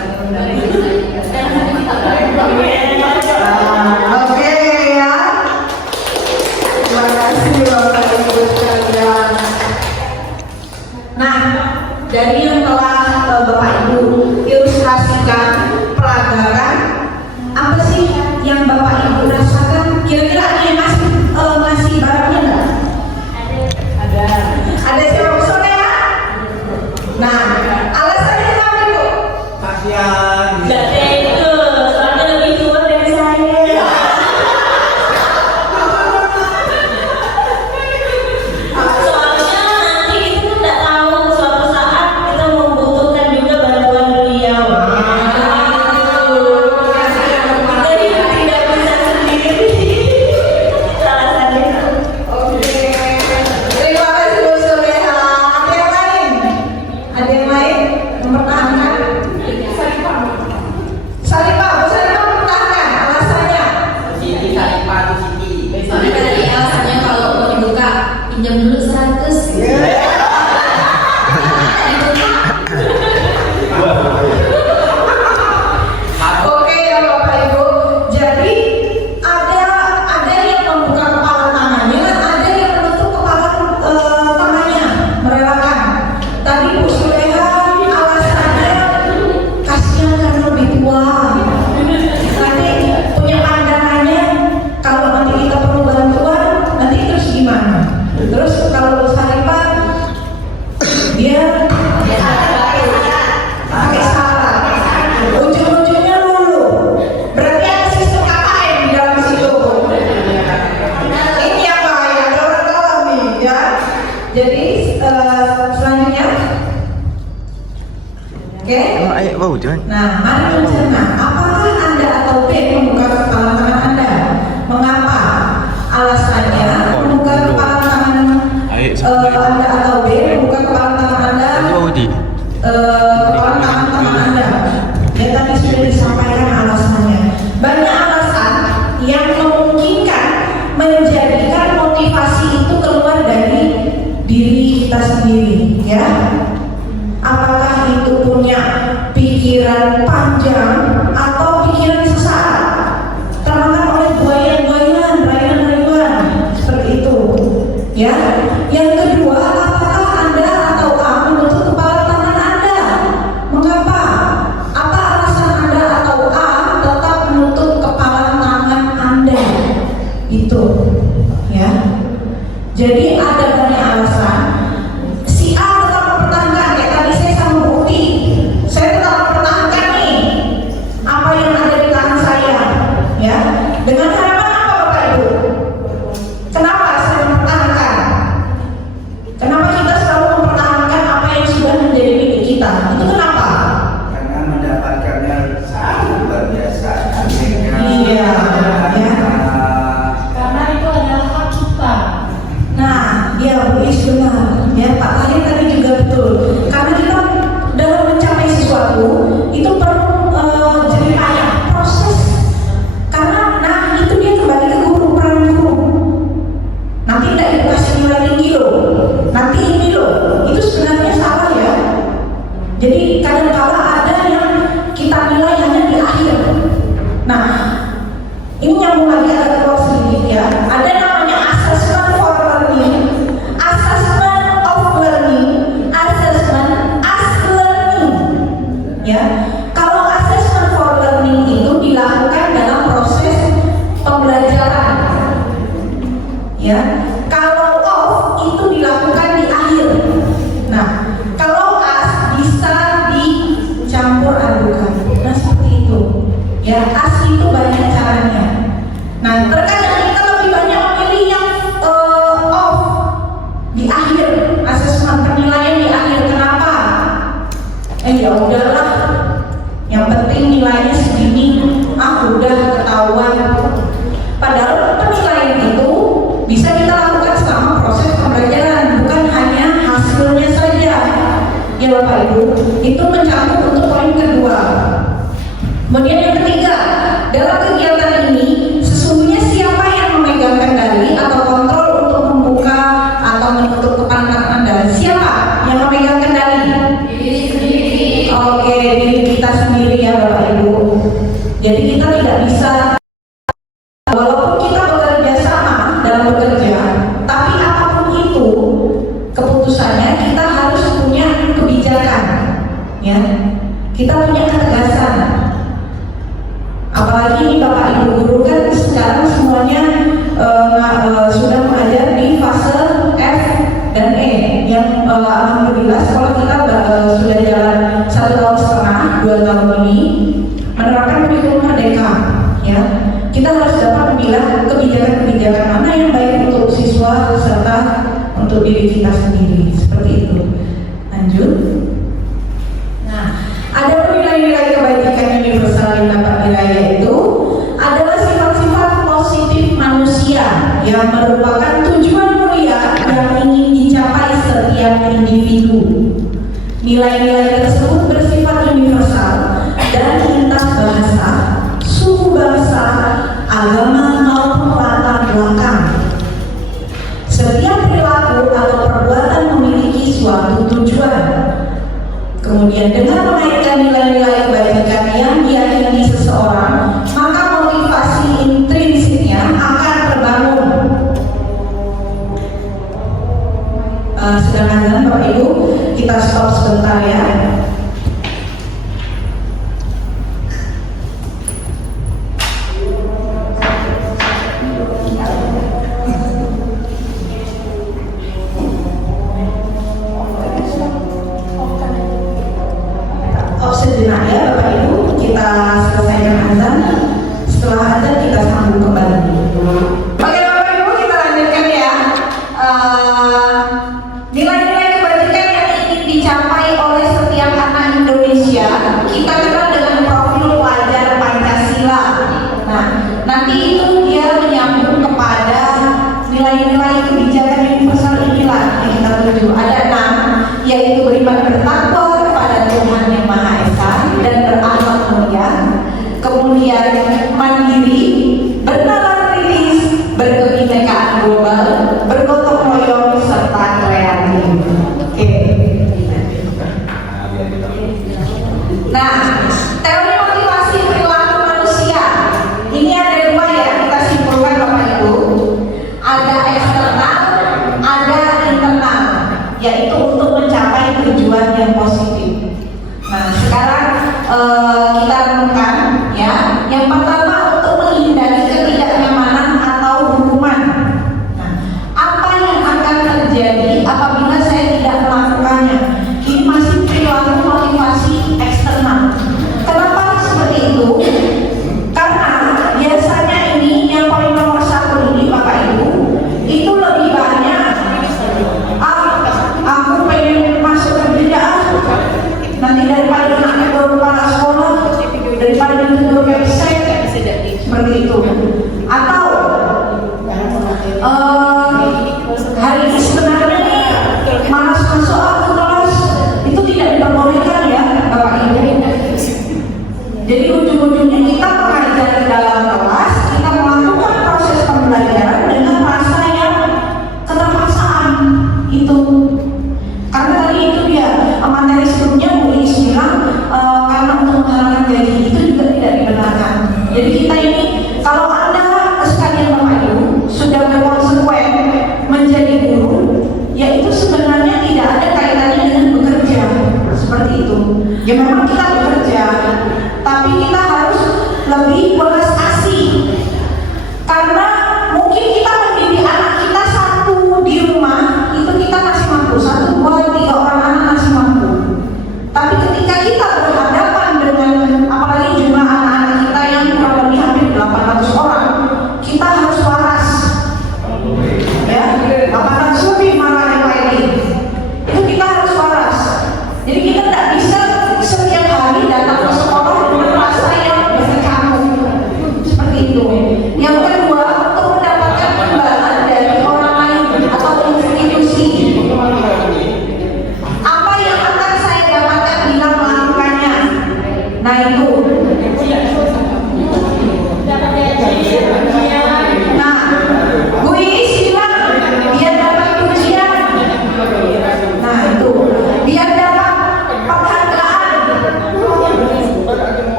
Oke ya. Terima kasih Bapak Ibu sekalian. Nah, dari yang telah Bapak Ibu ilustrasikan pelanggaran, apa sih yang Bapak Ibu rasakan? Kira-kira ada yang ngasih barangnya nggak? Ada siapa saudara? Nah, alasannya kenapa Ibu? Kasihan. Nggak tega, soalnya lebih tua dari saya. Soalnya nanti kita tidak tahu suatu saat kita membutuhkan juga bantuan beliau. Kita tidak bisa sendiri. Alasannya. Oke. Terima kasih Bu Soleha. Ada yang lain? Ada yang dia pakai syarat, ujung-ujungnya lulu. Berarti ada sistem KKN di dalam situ. Ini yang bahaya orang nih ya. Jadi selanjutnya, oke? Ayo bau jangan. Nah, mari mencerna. Apakah Anda atau B membuka kepala tangan Anda? Mengapa? Alasannya membuka kepala tangan Anda atau B membuka kepala tangan Anda, Bau di. kepala tangan Anda. Ya tadi sudah disampaikan alasannya. Banyak alasan yang memungkinkan menjadikan motivasi itu keluar dari diri kita sendiri, ya. Apakah itu punya pikiran panjang atau pikiran sesaat, termakan oleh buayan-buayan, rayuan-rayuan seperti itu, ya. Yang kedua, apakah Anda atau A menutup kepala tangan Anda? Mengapa? Apa alasan Anda atau A tetap menutup kepala tangan Anda? Itu, ya. Jadi ada banyak alasan. Si A tetap mempertahankan, kayak tadi saya sama bukti, saya tetap mempertahankan nih apa yang ada di tangan saya, ya. Dengan harapan apa Bapak Ibu? Kenapa saya mempertahankan? Kenapa kita selalu mempertahankan apa yang sudah menjadi milik kita? Itu kenapa? Karena mendapatkannya sangat luar biasa. Iya, ya. Karena itu adalah hak kita. Nah, ya Bu Is benar. Ya Pak Hari tadi juga betul. Karena kita dalam mencapai sesuatu itu perlu jerih payah, proses. Karena nah itu dia kembali ke guru, peran guru. Nanti tidak dikasih nilai tinggi loh. Nanti ini loh. Itu sebenarnya salah ya. Jadi kadang-kala ada yang kita nilai hanya di akhir. Nah, ini nyambung lagi agak keluar sedikit ya. Ada namanya assessment for learning, assessment of learning, assessment as learning. Ya, kalau assessment for learning itu dilakukan dalam proses pembelajaran. Ya, kalau off itu dilakukan di akhir. Nah, kalau as bisa dicampur adukan. Nah seperti itu. Ya, as itu banyak caranya. Nah, terkadang kita lebih banyak memilih yang off di akhir, asesmen penilaian di akhir. Kenapa? Ya udahlah, yang penting nilainya segini, udah ketahuan. Padahal penilaian itu bisa kita lakukan selama proses pembelajaran, bukan hanya hasilnya saja. Ya Bapak Ibu, itu mencakup untuk poin kedua. Kemudian yang ketiga, dalam kegiatan ini sesungguhnya siapa yang memegang kendali atau kontrol untuk membuka atau menutup kepala tangan Anda? Siapa yang memegang kendali? Diri sendiri. Oke, diri kita sendiri ya Bapak Ibu. Jadi kita tidak bisa, walaupun kita bekerja sama dalam bekerja, tapi apapun itu keputusannya kita harus punya kebijakan, ya. Kita punya ketegasan. Apalagi ini Bapak Ibu guru kan sekarang semuanya sudah mengajar di fase F dan E yang alhamdulillah sekolah kita sudah jalan 1,5 tahun, 2 tahun ini menerapkan kurikulum merdeka, ya. Kita harus dapat memilah kebijakan-kebijakan mana yang baik untuk siswa serta untuk diri kita sendiri, seperti itu. Lanjut. Nah, ada nilai-nilai kebajikan universal yang dapat diraih, itu adalah sifat-sifat positif manusia yang merupakan tujuan mulia yang ingin dicapai setiap individu. Nilai-nilai tersebut bersifat universal dan lintas bahasa, suku bangsa, agama maupun latar belakang. Setiap perilaku atau perbuatan memiliki suatu tujuan. Kemudian dengan mengaitkan nilai-nilai kebajikan yang diyakini seseorang, maka motivasi intrinsiknya akan terbangun. Sedang azan Bapak Ibu, kita stop sebentar ya. tujuan yang positif. Nah, sekarang kita renungkan ya. Yang pertama, untuk menghindari ketidaknyamanan atau hukuman. Nah, apa yang akan terjadi apabila saya tidak melakukannya? Ini masih perilaku motivasi eksternal. Kenapa seperti itu? Karena biasanya ini yang poin nomor 1 ini Bapak Ibu itu lebih banyak aku pengen masuk kerja nanti daripada anaknya baru kepala sekolah, daripada dituduh website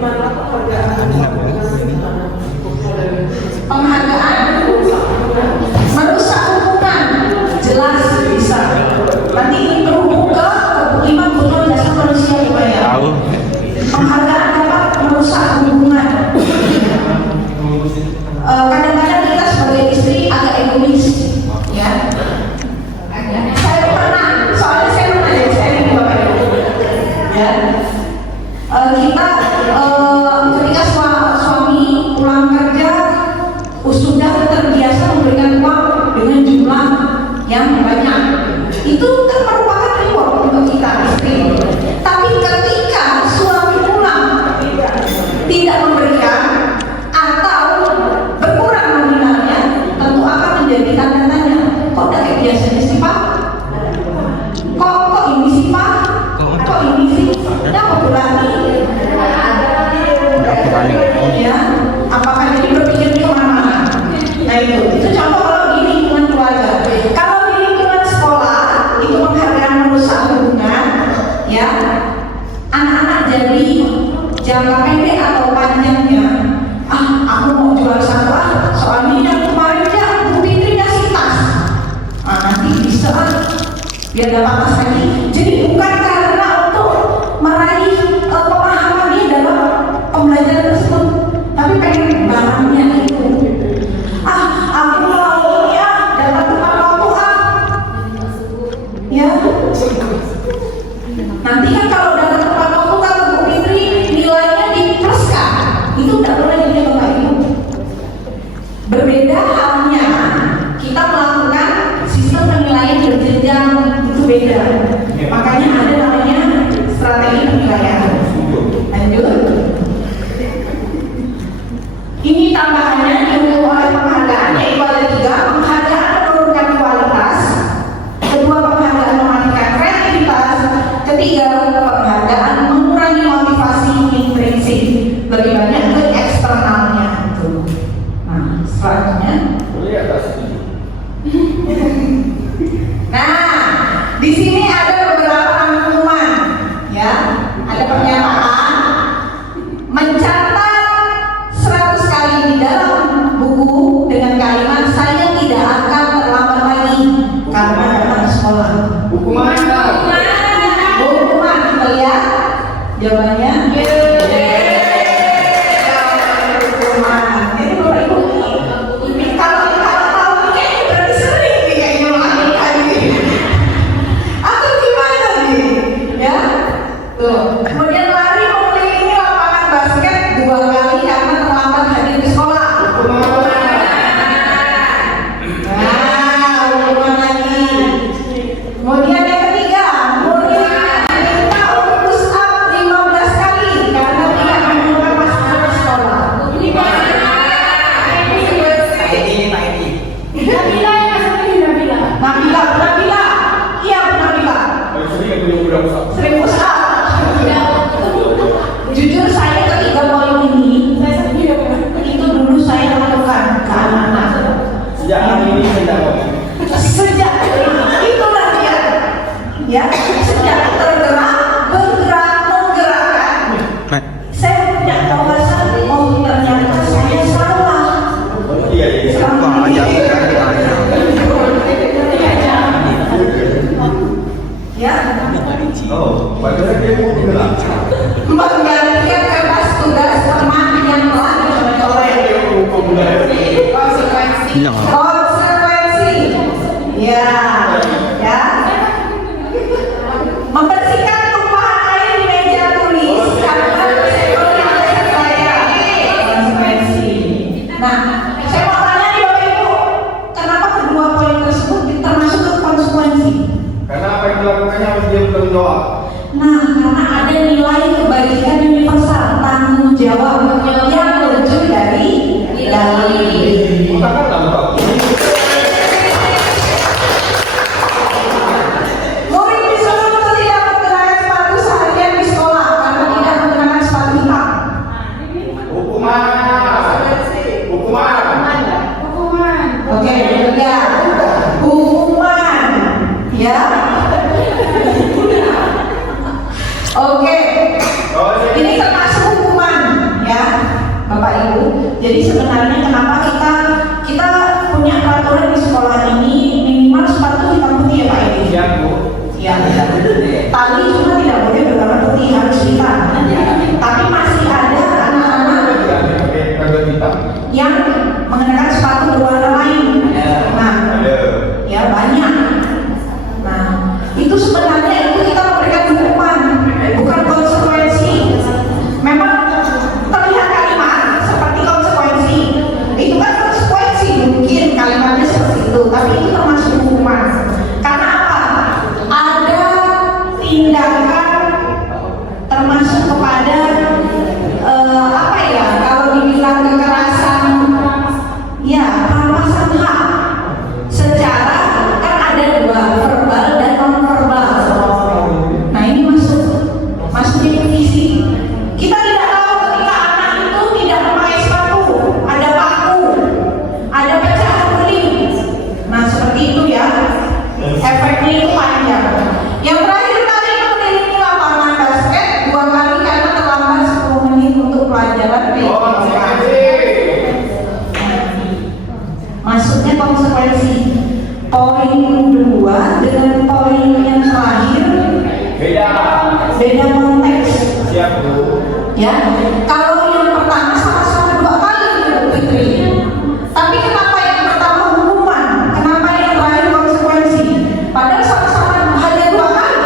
gimana penghargaan? Penghargaan merusak hubungan, jelas bisa. Nanti ini berhubung ke kebukiman hubungan dasar manusia ya. Tahu. Penghargaan dapat merusak hubungan. Kadang-kadang kita sebagai istri agak egois, ya. Saya pernah, soalnya saya pernah jadi saya ini bapak ibu, ya. Kita ketika suami pulang kerja sudah terbiasa memberikan uang dengan jumlah yang banyak, itu kan merupakan reward untuk kita istri. Tapi ketika suami pulang tidak memberikan atau berkurang nominalnya, tentu akan menjadi tanda tanya. Kok tidak kayak biasanya sih Pak? Kok ini sih Pak? Kok ini sih? Nah, berani. Ya, apakah jadi berpikir kemana-mana? Nah itu contoh kalau di lingkungan keluarga. Kalau di lingkungan sekolah itu penghargaan merusak hubungan, ya. Anak-anak jadi jangka pendek atau panjangnya, aku mau jual satu soalnya yang kemarin ya Bu Fitri kasih tas, nanti bisa biar dapat tas lagi. Jadi bukan karena untuk meraih pemahaman dia dalam pembelajaran tersebut, tapi pengen barangnya itu. Aku mau ya dapat teman waktu ya. Nanti kan kalau dapat teman waktu kalau Bu Fitri nilainya di plus kan, itu tidak boleh jadi Bapak Ibu. Berbeda halnya kita melakukan sistem penilaian berjenjang, itu beda. Makanya ada namanya strategi penilaian. Lanjut. Ini tambahannya didukung oleh penghargaan, yaitu ada 3. Penghargaan menurunkan kualitas, 2 penghargaan mematikan kreativitas, 3 penghargaan mengurangi motivasi intrinsik, lebih banyak ke eksternalnya itu. Nah, selanjutnya. Nah, di sini ada beberapa rangkuman, ya. Ada pernyataan, mencatat 100 kali di dalam buku dengan kalimat saya tidak akan terlambat lagi karena datang sekolah. Hukuman, kita lihat jawabannya. Hukuman. Jadi Bapak Ibu, kalau tahu kayak berarti sering nih kayaknya lagi. Atau gimana nih? Ya, tuh. Kemudian lari mengelilingi lapangan basket 2 kali karena terlambat hadir di sekolah. Nah, hukuman lagi. Kemudian yang ketiga, murid minta untuk push up 15 kali karena tidak menggunakan masker di sekolah. Nabila, iya Nabila. Sering push up. Jujur saya ketika poin ini, itu dulu saya lakukan ke anak-anak. Sejak itulah dia, ya. Sejak bergerak menggerakkan. Saya punya kawasan, oh ternyata saya salah. Ya. Menggantikan kertas tugas teman yang telah dicoret. Konsekuensi. Ya. Membersihkan tumpahan air di meja tulis karena orientasi saya. Konsekuensi. Nah, saya mau tanya nih Bapak Ibu, kenapa kedua poin tersebut termasuk ke konsekuensi? Karena apa yang dilakukannya harus dia bertanggung jawab. Nah, karena ada nilai kebajikan universal, tanggung jawab yang terwujud dari dalam diri. Murid disuruh untuk tidak menggunakan sepatu seharian di sekolah karena tidak menggunakan sepatu hitam. Hukuman. Oke, ya. Hukuman, ya. Oke. Ini termasuk hukuman. Jadi sebenarnya kenapa kita punya peraturan di sekolah ini minimal sepatu hitam putih ya Pak Edi? Siap Bu. Ya. Tali cuma tidak boleh berwarna putih, harus hitam. Tapi masih ada anak-anak yang mengenakan sepatu berwarna lain. Nah, ya banyak. Nah, itu sebenarnya itu kita memberikan hukuman, bukan konsekuensi. Memang terlihat kalimat seperti konsekuensi. Itu kan konsekuensi mungkin kalimatnya seperti itu, tapi itu termasuk hukuman. Karena apa? Ada tindakan termasuk kepada apa ya? Kalau dibilang kekerasan, ya perampasan hak. Secara kan ada dua, verbal dan non verbal. Nah ini masuknya petisi. Kita tidak tahu ketika anak itu tidak memakai sepatu, ada paku, ada pecahan beling. Nah seperti itu ya, efeknya itu panjang. Yang terakhir kali mengelilingi lapangan basket 2 kali karena terlambat 10 menit untuk pelajaran PIK. Masuknya konsekuensi. Poin 2 dengan poin yang terakhir beda konteks. Siap Bu. Ya, kalau yang pertama sama-sama 2 kali Bu Fitri. Tapi kenapa yang pertama hukuman? Kenapa yang terakhir konsekuensi? Padahal sama-sama hanya 2 kali.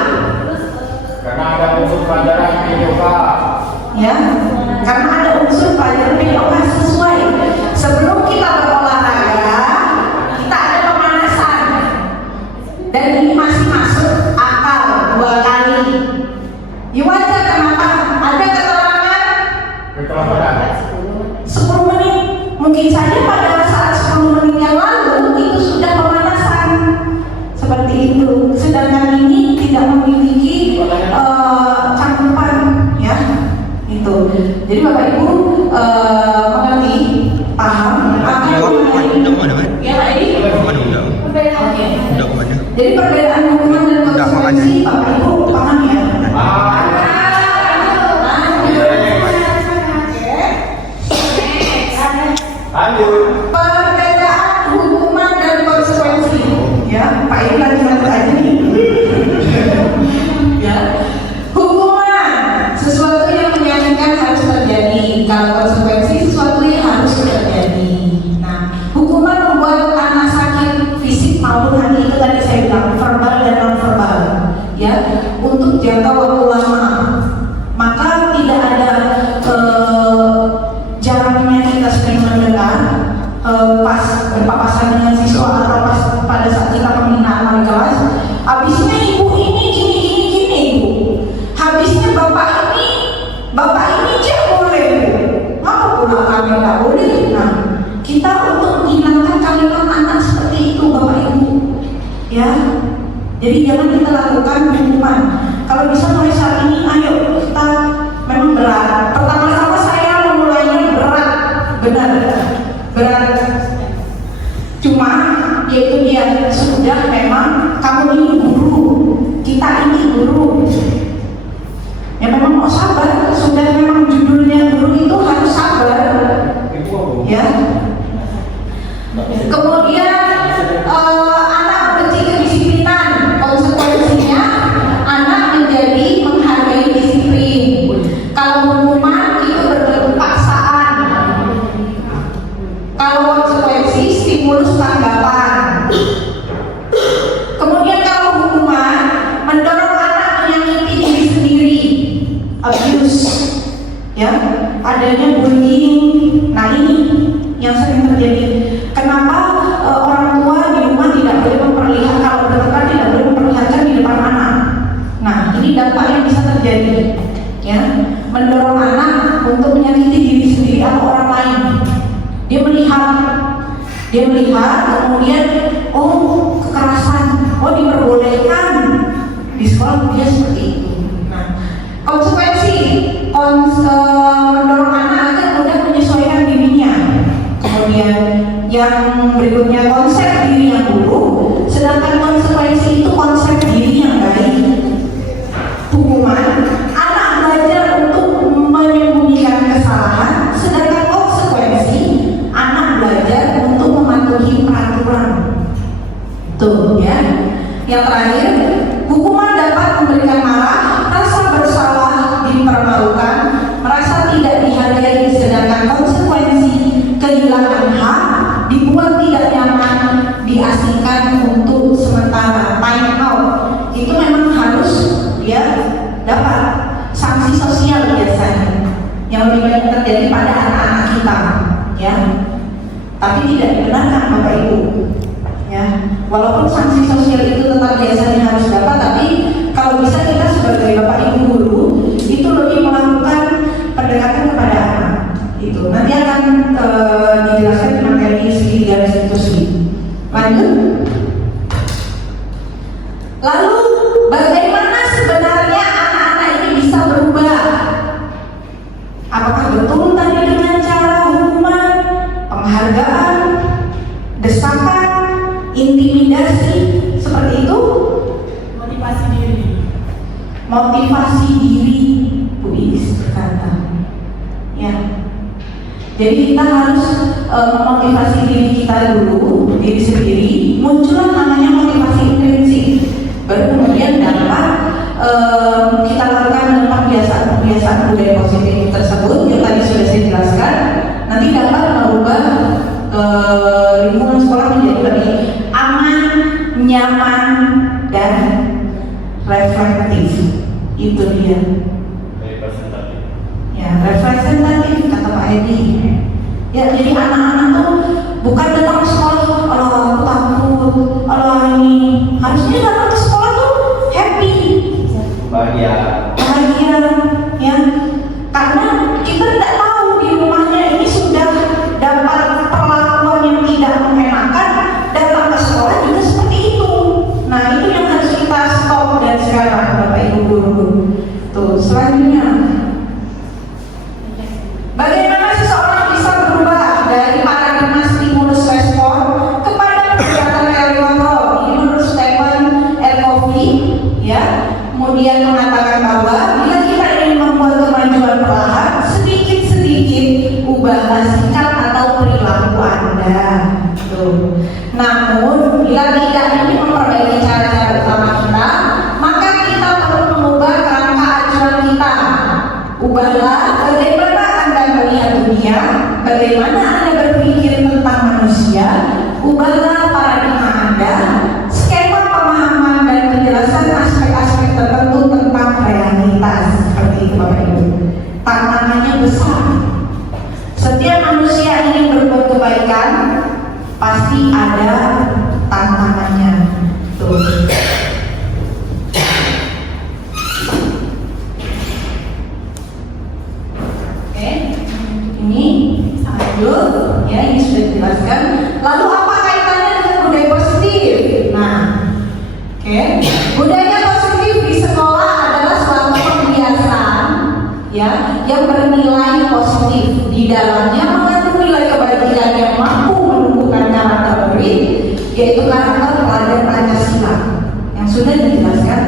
Karena ada unsur pelajaran PIK. Ya, karena ada unsur pelajaran PIK sesuai. Sebelum kita berolahraga, kita ada pemanasan. Dan ini masih masuk akal 2 kali. Ya wajar, kenapa? Ada keterangan Keterangan. 10 menit. Mungkin saja pada saat 10 menit yang lalu itu sudah pemanasan. Seperti itu. Sedangkan ini tidak memiliki cangkupan, ya. Itu. Jadi Bapak Ibu mengerti, paham? Ya Pak Edi? Oke. Jadi perbedaan hukuman dan konsekuensi Bapak Ibu paham ya? Lanjut. Perbedaan hukuman dan konsekuensi, ya Pak Edi lanjut aja nih. Ya, hukuman sesuatu yang menyakitkan harus terjadi. Kalau konsekuensi sesuatu yang harus terjadi. Nah, hukuman membuat anak sakit fisik maupun hati itu tadi saya bilang verbal dan non verbal, ya, untuk jangka waktu lama. Maka tidak ada jaraknya kita sering mendengar pas berpapasan dengan siswa atau pas pada saat kita pembinaan wali kelas, habisnya ibu ini gini ibu, habisnya bapak ini aja boleh bu, apa pula kami nggak boleh. Nah, kita untuk menghilangkan kalimat anak seperti itu bapak ibu, ya. Jadi jangan kita lakukan hukuman. Kalau bisa mulai saat ini, ayo kita memang berat. Pertama-tama saya memulainya berat, benar, berat. Cuma yaitu dia sudah memang kamu ini guru, kita ini guru. Ya memang mau sabar, sudah memang judulnya guru itu harus sabar, ya. Kemudian anak benci kedisiplinan, konsekuensinya anak menjadi menghargai disiplin. Kalau hukuman itu berbentuk paksaan, kalau konsekuensi stimulus tanggapan. Kemudian kalau hukuman mendorong anak menyakiti diri sendiri, abuse, ya, adanya bullying. Nah ini yang sering terjadi. Kenapa orang tua di rumah tidak boleh memperlihatkan, kalau bertengkar tidak boleh memperlihatkan di depan anak. Nah ini dampak yang bisa terjadi, ya, mendorong anak untuk menyakiti diri sendiri atau orang lain. Dia melihat kemudian, oh kekerasan, oh diperbolehkan di sekolah dia seperti itu. Nah konsekuensi mendorong anak agar mudah menyesuaikan dirinya. Kemudian yang berikutnya konsep diri yang buruk, sedangkan konsekuensi itu konsep diri yang baik. Hukuman, anak belajar untuk menyembunyikan kesalahan, sedangkan konsekuensi konsekuensi kehilangan hak, dibuat tidak nyaman, diasingkan untuk sementara, time out, itu memang harus dia dapat sanksi sosial biasanya yang lebih banyak terjadi pada anak-anak kita, ya. Tapi tidak dibenarkan Bapak Ibu, ya. Walaupun sanksi sosial itu tetap biasanya harus dapat, tapi kalau bisa kita sebagai Bapak Ibu guru itu lebih melakukan pendekatan kepada anak. Itu nanti akan dijelaskan di materi segitiga restitusi. Lanjut. Lalu bagaimana sebenarnya anak-anak ini bisa berubah? Apakah betul tadi dengan cara hukuman, penghargaan, desakan, intimidasi seperti itu? Motivasi diri. Motivasi diri, Bu Iis berkata, ya. Jadi kita harus memotivasi diri kita dulu, diri sendiri. Muncullah namanya motivasi intrinsik. Baru kemudian dapat kita lakukan pembiasaan budaya positif tersebut yang tadi sudah saya jelaskan. Nanti dapat merubah lingkungan sekolah menjadi lebih aman, nyaman, dan reflektif. Itu dia. Representatif. Ya, representatif kata Pak Edi. Ya, jadi anak-anak tuh bukan datang ke sekolah, Allah aku takut, Allah ini. Harusnya datang ke sekolah tuh happy, Bahagia. ya. Karena kita tidak tahu di rumahnya ini sudah dapat perlakuan yang tidak mengenakan, datang ke sekolah juga seperti itu. Nah, itu yang harus kita stop dan sekarang Bapak Ibu guru. Tuh, selanjutnya. Bagaimana seseorang bisa berubah dari paradigma stimulus respon kepada kegiatan early control? Ini menurut Stephen R. Covey, ya. Kemudian mengatakan bahwa bila kita ingin membuat kemajuan perlahan, sedikit-sedikit ubahlah sikap atau perilaku Anda. Tuh. Namun bila tidak ingin memperbaiki cara-cara utama kita, maka kita perlu mengubah kerangka acuan kita. Ubahlah bagaimana Anda melihat dunia, bagaimana Anda berpikir tentang manusia. Ubahlah paradigma Anda, skema pemahaman dan penjelasan aspek-aspek tertentu tentang realitas. Seperti itu Bapak Ibu. Tantangannya besar. Setiap manusia ingin berbuat kebaikan, pasti ada tantangannya. Tuh. Ini lanjut, ya, ini sudah dijelaskan. Lalu apa kaitannya dengan budaya positif? Nah, budaya positif di sekolah adalah suatu kebiasaan, ya, yang bernilai positif. Di dalamnya mengandung nilai kebajikan yang mampu menumbuhkan karakter murid, yaitu karakter pelajar Pancasila yang sudah dijelaskan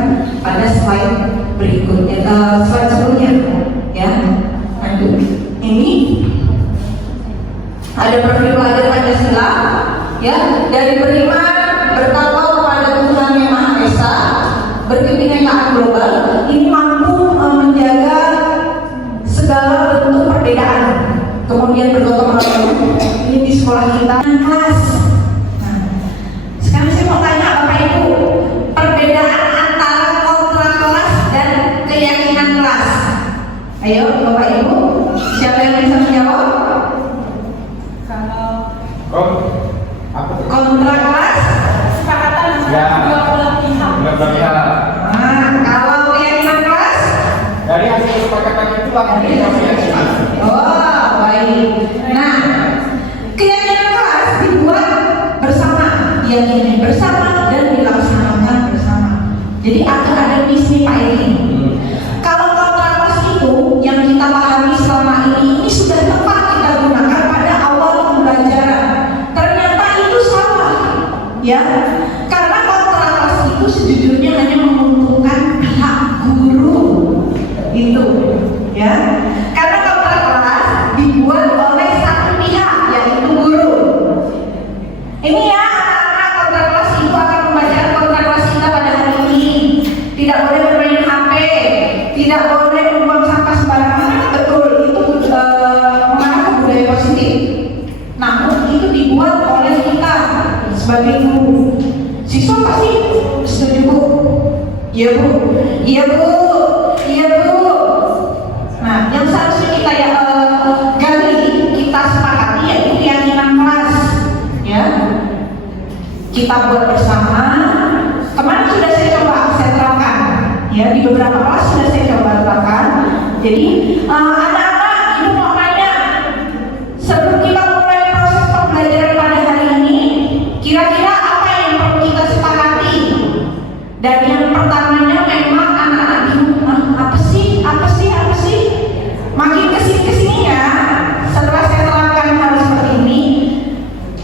pada slide berikutnya, slide sebelumnya, ya. Lanjut. Ini ada profil pelajar Pancasila, ya, dari beriman, bertakwa kepada Tuhan Yang Maha Esa, berkebinekaan global. Ini mampu menjaga segala bentuk perbedaan, kemudian bergotong royong. Ini di sekolah kita kelas. Nah, sekarang saya mau tanya Bapak Ibu, perbedaan antara kontra kelas dan keyakinan kelas. Ayo Bapak Ibu, siapa yang bisa menjawab? Kontra kelas? Kesepakatan Ya. dua belah pihak. Benar-benar. Nah, kalau keyakinan kelas? Dari hasil kesepakatan itu akan dikonsumsi. Oh, baik. Nah, keyakinan kelas dibuat bersama, diyakini bersama dan dilaksanakan bersama. Jadi ada misi Pak Edi. Kalau kontra kelas itu yang kita pahami selama ini sudah tepat kita gunakan pada awal pembelajaran. Ternyata itu salah, ya. Karena kontra kelas itu sejujurnya hanya menguntungkan pihak guru, itu, ya. Karena kontra kelas dibuat oleh satu pihak, yaitu guru. Ini ya, anak-anak kontra kelas itu akan membacakan kontra kelas kita pada hari ini. Tidak boleh bermain HP, Iya Bu, iya Bu, iya Bu. Nah, yang seharusnya kita gali, kita sepakati yaitu keyakinan kelas, ya. Kita buat bersama. Kemarin sudah saya coba saya terapkan, ya di beberapa kelas sudah saya coba terapkan. Jadi anak-anak ibu mau tanya, sebelum kita mulai proses pembelajaran pada hari ini, kira-kira apa yang perlu kita sepakati? Dan yang pertamanya memang anak-anak bingung, apa sih? Makin kesini ya, setelah saya terapkan hal seperti ini,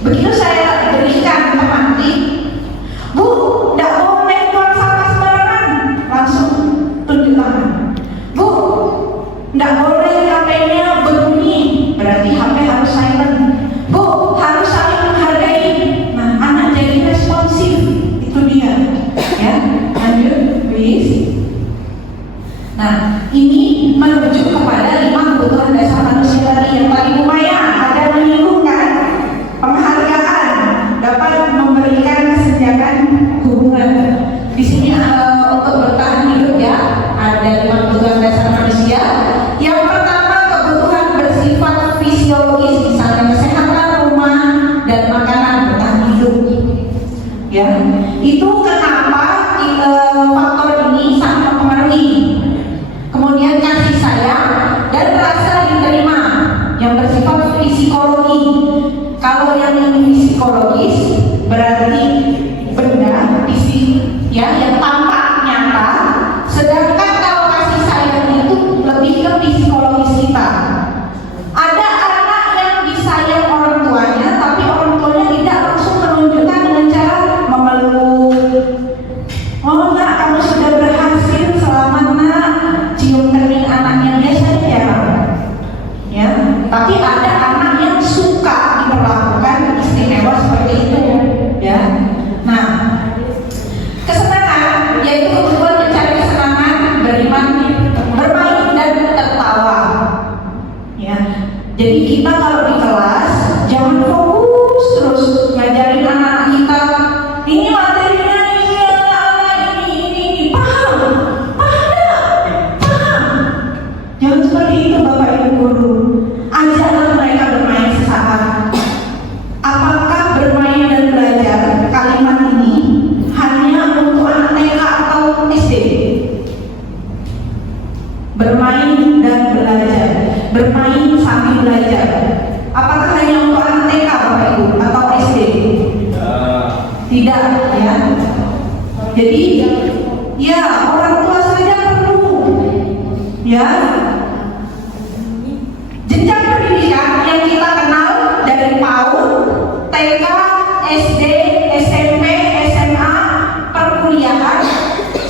begitu saya berikan tematik, Bu, tidak boleh buang sampah sembarangan, langsung tunjuk tangan. Bu, tidak boleh HP-nya berbunyi, berarti HP harus silent. Bu, harus saling menghargai. Nah, anak jadi responsif, itu dia. Ya, lanjut, please. Nah, ini merujuk kepada 5 kebutuhan dasar manusia tadi yang tadi lumayan ada menyinggung kan, penghargaan dapat memberikan kesenjangan hubungan. Di sini untuk bertahan hidup ya ada 5 kebutuhan dasar manusia. Yang pertama kebutuhan bersifat fisiologis, misalnya kesehatan rumah dan makanan bertahan hidup. Ya, itu kenapa faktor ini sangat mempengaruhi. Kemudian kasih sayang dan rasa diterima yang bersifat psikologi. Kalau yang psikologis berarti benda fisik ya yang tampak nyata. Sedangkan kalau kasih sayang itu lebih ke psikologis kita. Ada anak yang disayang orang tuanya, tapi orang tuanya tidak langsung menunjukkan dengan cara memeluk. Oh nak, kamu sudah berhasil, selamat nak. Cium kening anaknya biasanya jarang. Ya, tapi ada anak yang suka diperlakukan istimewa seperti itu, ya. Nah, kesenangan yaitu kebutuhan mencari kesenangan, bermain dan tertawa. Ya, jadi kita kalau di kelas jangan fokus terus ngajarin anak kita ini materinya ini paham. Jangan seperti itu Bapak Ibu guru. Ajaklah mereka bermain sesaat. Apakah bermain dan belajar kalimat ini hanya untuk anak TK atau SD? Bermain dan belajar, bermain sambil belajar. Apakah hanya untuk anak TK Bapak Ibu atau SD? Tidak ya. Jadi ya orang tua saja perlu ya. Jenjang pendidikan yang kita kenal dari PAUD, TK, SD, SMP, SMA, perkuliahan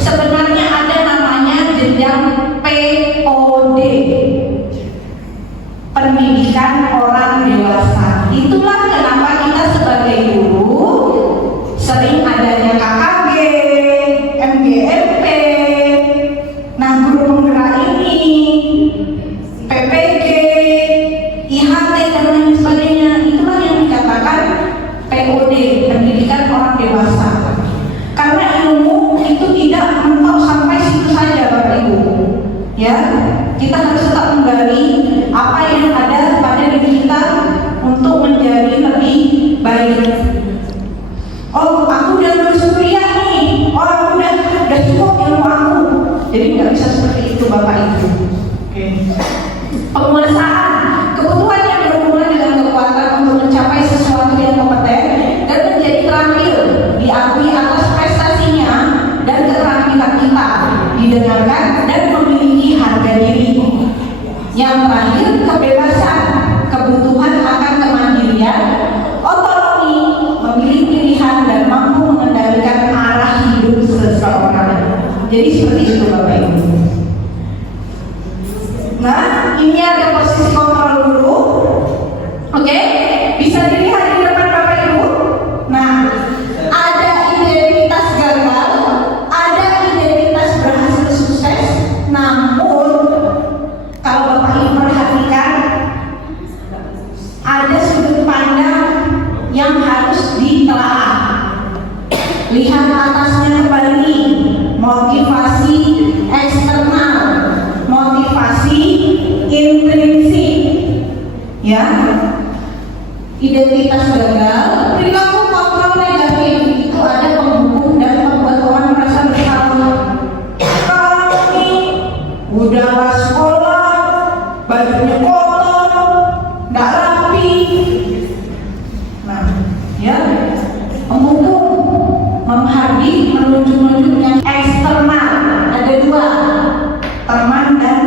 sebenarnya ada namanya jenjang POD, pendidikan orang dewasa. Itulah kenapa kita sebagai guru sering adanya KKG, MGMP, nah guru penggerak ini, PPG, IHT dan lain sebagainya. Itulah yang dikatakan POD, pendidikan orang dewasa. Karena ilmu itu tidak mentok sampai situ saja Bapak Ibu. Ya, kita harus tetap menggali apa yang ada pada diri kita untuk menjadi lebih baik. Oh, aku udah lulus kuliah nih. Oh, aku udah cukup ilmu aku. Jadi nggak bisa seperti itu Bapak Ibu. Oke. Penguasaan kebutuhan yang berhubungan dengan kekuatan untuk mencapai sesuatu yang kompeten dan menjadi terampil, diakui atas prestasinya dan keterampilan kita, didengarkan dan memiliki harga diri. Yang terakhir kebebasan, kebutuhan akan kemandirian, otonomi, memilih pilihan dan mampu mengendalikan arah hidup seseorang. Jadi seperti itu Bapak Ibu. Nah, ini ada posisi kontrol dulu. Oke, bisa dilihat di depan Bapak Ibu. Nah, ada identitas gagal, ada identitas berhasil sukses. Namun, kalau Bapak Ibu perhatikan, ada sudut pandang yang harus ditelaah. Lihat atasnya kembali, motivasi ya. Identitas gagal, perilaku kontrol negatif itu ada penghukum dan membuat orang merasa bersalah. Kami udah sekolah, bajunya kotor, nggak rapi. Nah, ya, penghukum menghardik menunjuk-nunjuk yang eksternal. Ada dua, teman dan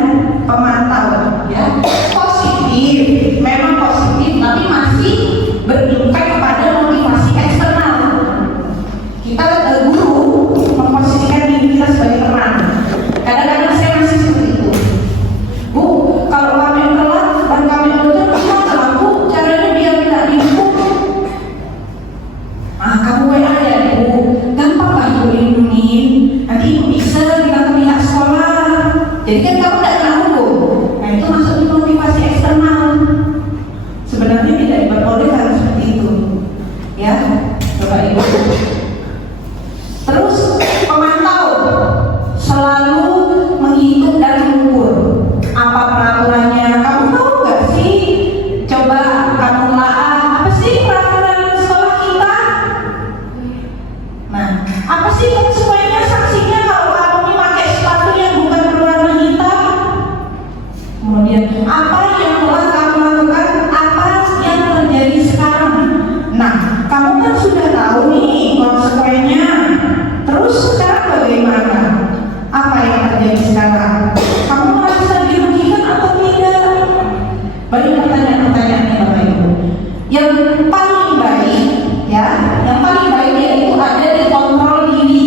pemantau, ya. Positif, memang positif, tapi masih berimpact pada motivasi eksternal. Kita guru memposisikan diri kita sebagai teman. Kadang-kadang saya masih seperti itu. Bu, kalau kami telat dan kami belajar, gimana Bu? Caranya biar tidak dihukum. Ah, kamu WA ya Bu, gampang lah Ibu lindungin. Nanti Ibu bisa bilang ke pihak sekolah. Jadi kan kamu tidak kena hukum. Nah itu maksudnya motivasi eksternal. Sebenarnya tidak diperbolehkan seperti itu, ya, Bapak Ibu. Terus pemantau selalu menghitung dan mengukur apa peraturannya. Kamu tahu nggak sih? Coba kamu telaah apa sih peraturan sekolah kita? Nah, apa sih konsekuensinya, sanksinya kalau kamu memakai sepatu yang bukan berwarna hitam? Kemudian apa yang telah kamu lakukan? Apa yang terjadi sekarang? Nah, kamu kan sudah tahu nih konsekuensinya. Terus sekarang bagaimana? Apa yang terjadi sekarang? Kamu merasa dirugikan atau tidak? Banyak pertanyaan-pertanyaan nih Bapak Ibu. Yang paling baik, ya, yang paling baik yaitu ada di kontrol diri,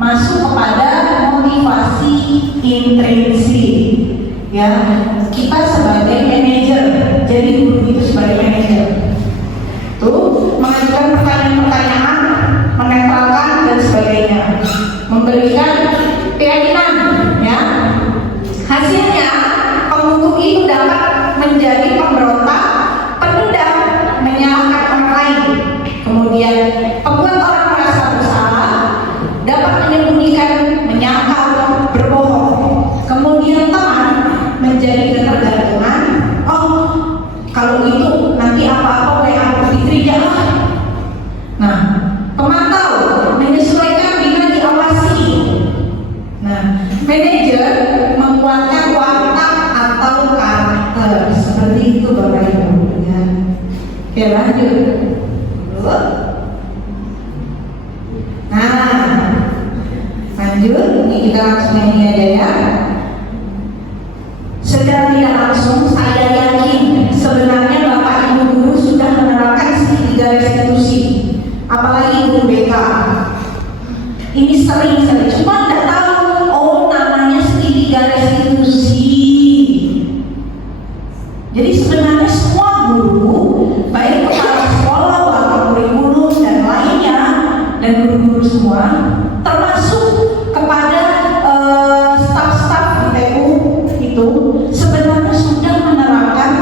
masuk kepada motivasi intrinsik, ya. Kita sebagai manajer, jadi guru itu sebagai manajer, tuh mengajukan pertanyaan-pertanyaan, menetralkan dan sebagainya, memberikan keyakinan, ya. Hasilnya penghukum itu dapat menjadi pemberontak, pendendam, menyalahkan orang lain, kemudian membuat orang merasa bersalah, dapat menyembunyikan, menyangkal, berbohong, kemudian teman menjadi ketergantungan. Oh, kalau itu nanti apa-apa WA Bu Fitri lah. Nah, pemantau menyesuaikan dengan diawasi. Nah, manajer menguatkan watak atau karakter, seperti itu Bapak Ibu, ya. Oke, lanjut. Nah, lanjut. Ini kita langsung ini aja ya. Secara tidak langsung saya yakin sebenarnya Bapak Ibu guru sudah menerapkan segitiga restitusi, apalagi guru BK. Ini sering sekali, cuma tidak tahu oh namanya segitiga restitusi. Jadi sebenarnya semua guru, baik kepala sekolah, wakil kurikulum dan lainnya, dan guru-guru semua, termasuk kepada staf-staf di TU itu sebenarnya sudah menerapkan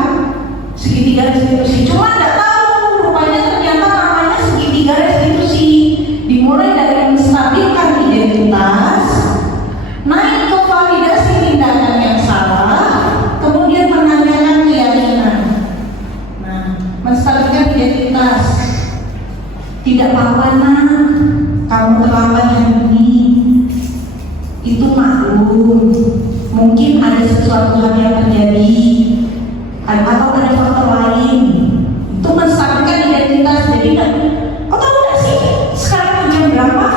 segitiga restitusi. Cuma tidak tahu, rupanya ternyata namanya segitiga restitusi. Dimulai dari menstabilkan identitas, naik ke validasi tindakan yang salah, kemudian menanyakan keyakinan. Nah, menstabilkan identitas. Tidak apa-apa nak, kamu terlambat hari ini. Itu maklum. Mungkin ada sesuatu hal yang terjadi, atau ada faktor lain. Itu menstabilkan identitas. Jadi, kau tahu nggak sih sekarang jam berapa?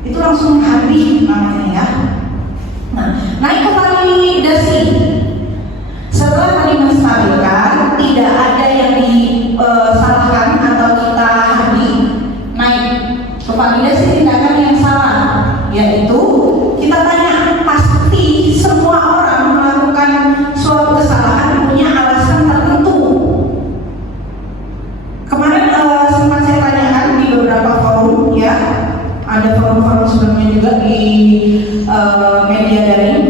Itu langsung habis namanya ya. Nah, naik ke validasi. Setelah tadi menstabilkan, tidak ada yang disalahkan atau kita habis, naik ke validasi tindakan yang salah, yaitu kita tanya, pasti semua orang melakukan suatu kesalahan punya alasan tertentu. Kemarin sempat saya tanyakan di beberapa forum, ya, ada forum-forum sebelumnya juga di media daring.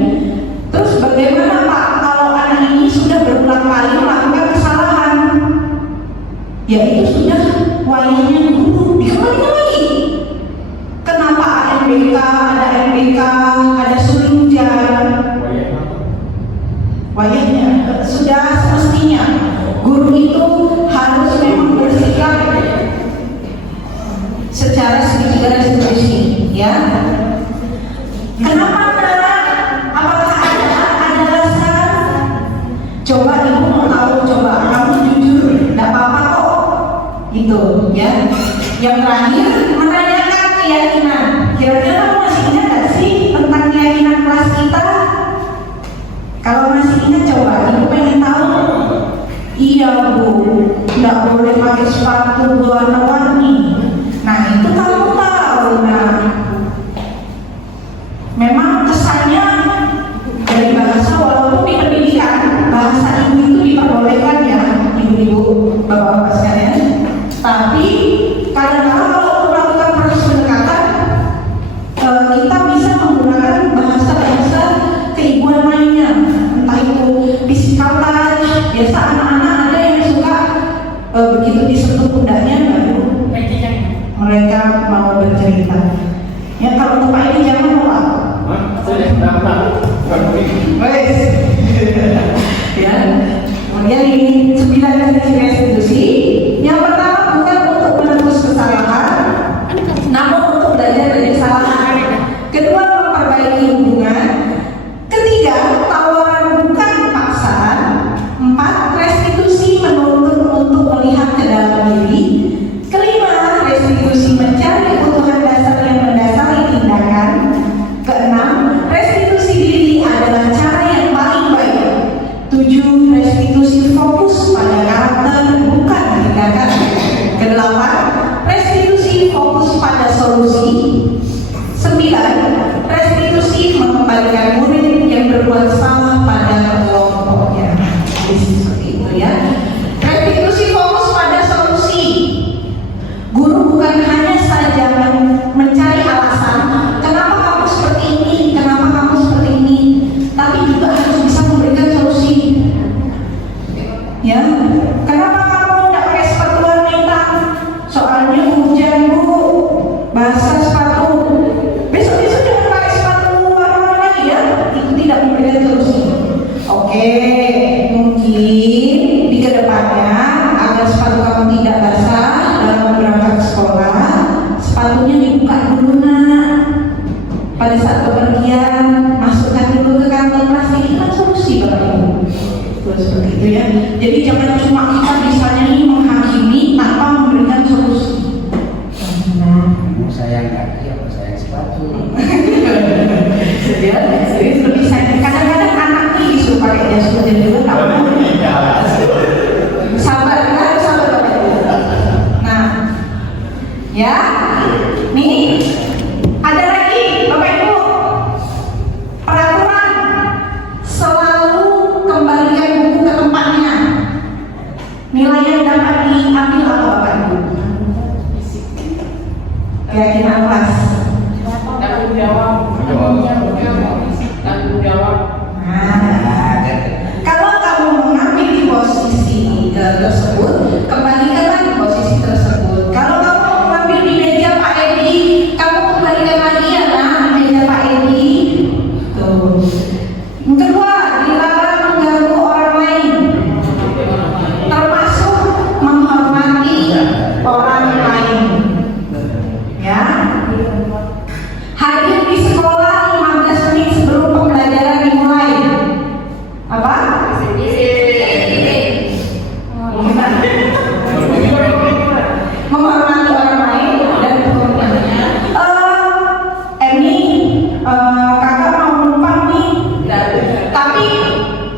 Terus bagaimana Pak kalau anak ini sudah berulang kali melakukan kesalahan? Ya itu sudah wayangnya guru dikembalikan lagi. Kenapa MBK, ada MBK, ada suling hujan? layak-layaknya, sudah semestinya guru itu harus memang bersikap secara segala institusi, ya. Kenapa nak? Apakah ada alasan? Coba ibu mau tahu, coba kamu jujur, tidak apa-apa kok, gitu, ya. Yang terakhir menanyakan keyakinan. Kira-kira kamu masih ingat nggak sih tentang keyakinan kelas kita? Kalau masih ingat, coba ibu pengen tahu. Iya bu, tidak boleh pakai sepatu warna-warni. Nah itu kamu tahu, nah memang kesannya dari bahasa, walaupun di pendidikan bahasa ibu itu diperbolehkan ya ibu-ibu, bapak-bapak sekalian, tapi kadang-kadang kalau untuk melakukan proses pendekatan kita bisa menggunakan bahasa-bahasa keibuan lainnya, entah itu physical touch. Biasa anak-anak ada yang suka begitu disentuh pundaknya baru mereka mau bercerita. Ya kalau untuk Pak ini jangan lupa. Wes. Ya. Kemudian ini 9 definisi restitusi. Yang pertama bukan untuk menebus kesalahan, namun untuk belajar dari kesalahan. Kedua, memperbaiki hubungan. Ketiga, tawaran bukan paksaan. 4, restitusi menuntut untuk melihat ke dalam diri. Kelima, restitusi mencari kebutuhan dasar yang mendasari tindakan. Keenam, restitusi diri adalah cara yang paling baik. 7, restitusi fokus pada karakter bukan tindakan. Kedelapan, restitusi fokus pada solusi. 9, restitusi mengembalikan murid yang berbuat salah pada kelompoknya. Seperti itu ya. Restitusi fokus pada solusi. Guru bukan hanya saja mencari alasan kenapa kamu seperti ini, kenapa kamu seperti ini, tapi juga harus bisa memberikan solusi. Ya, kenapa kamu tidak pakai sepatu warna hitam? Soalnya hujan bu, basah sepatu. Besok-besok jangan pakai sepatu warna lagi ya. Itu tidak memberikan solusi. Oke, mungkin di kedepannya agar sepatu kamu tidak basah dalam berangkat ke sekolah, sepatunya dibuka dulu nak. Pada saat bepergian, masukkan dulu ke kantong plastik. Itu kan solusi bapak ibu. Seperti itu ya. Jadi jangan cuma kita misalnya ini menghakimi tanpa memberikan solusi. Mau sayang kaki apa sayang sepatu? Ya, jadi lebih sayang. Kadang-kadang anak ini disuruh pakai jas hujan juga tak mau. Sabar kan, sabar bapak ibu. Nah, ya, nih ada lagi bapak ibu. Peraturan selalu kembalikan buku ke tempatnya. Nilai yang dapat diambil apa bapak ibu? Keyakinan kelas. Tanggung jawab. Tanggung jawab. Nah, kalau kamu mengambil di posisi tersebut, kembalikan lagi posisi tersebut. Kalau kamu mengambil di meja Pak Edi, kamu kembalikan lagi ya nah di meja Pak Edi. Tuh. Yang kedua, dilarang mengganggu orang lain, termasuk menghormati orang lain. Ya. Hadir di sekolah 15 menit sebelum pembelajaran dimulai. Apa? Menghormati orang lain dan menghormatinya. Kakak mau numpang nih. Tapi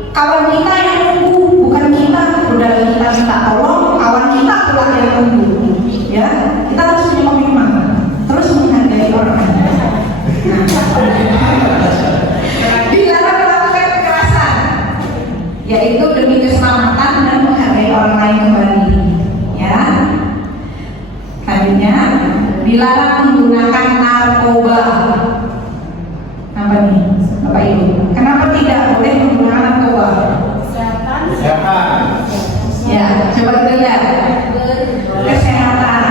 kawan kita yang nunggu, bukan kita. Udah kita minta tolong, kawan kita pula yang nunggu. Ya, kita harus punya komitmen. Terus menghargai orang lain. Dilarang melakukan kekerasan, yaitu demi keselamatan dan menghargai orang lain kembali. Ya. Selanjutnya, dilarang menggunakan narkoba. Apa nih, Bapak Ibu? Kenapa tidak boleh menggunakan narkoba? Kesehatan. Ya, coba kita lihat. Kesehatan.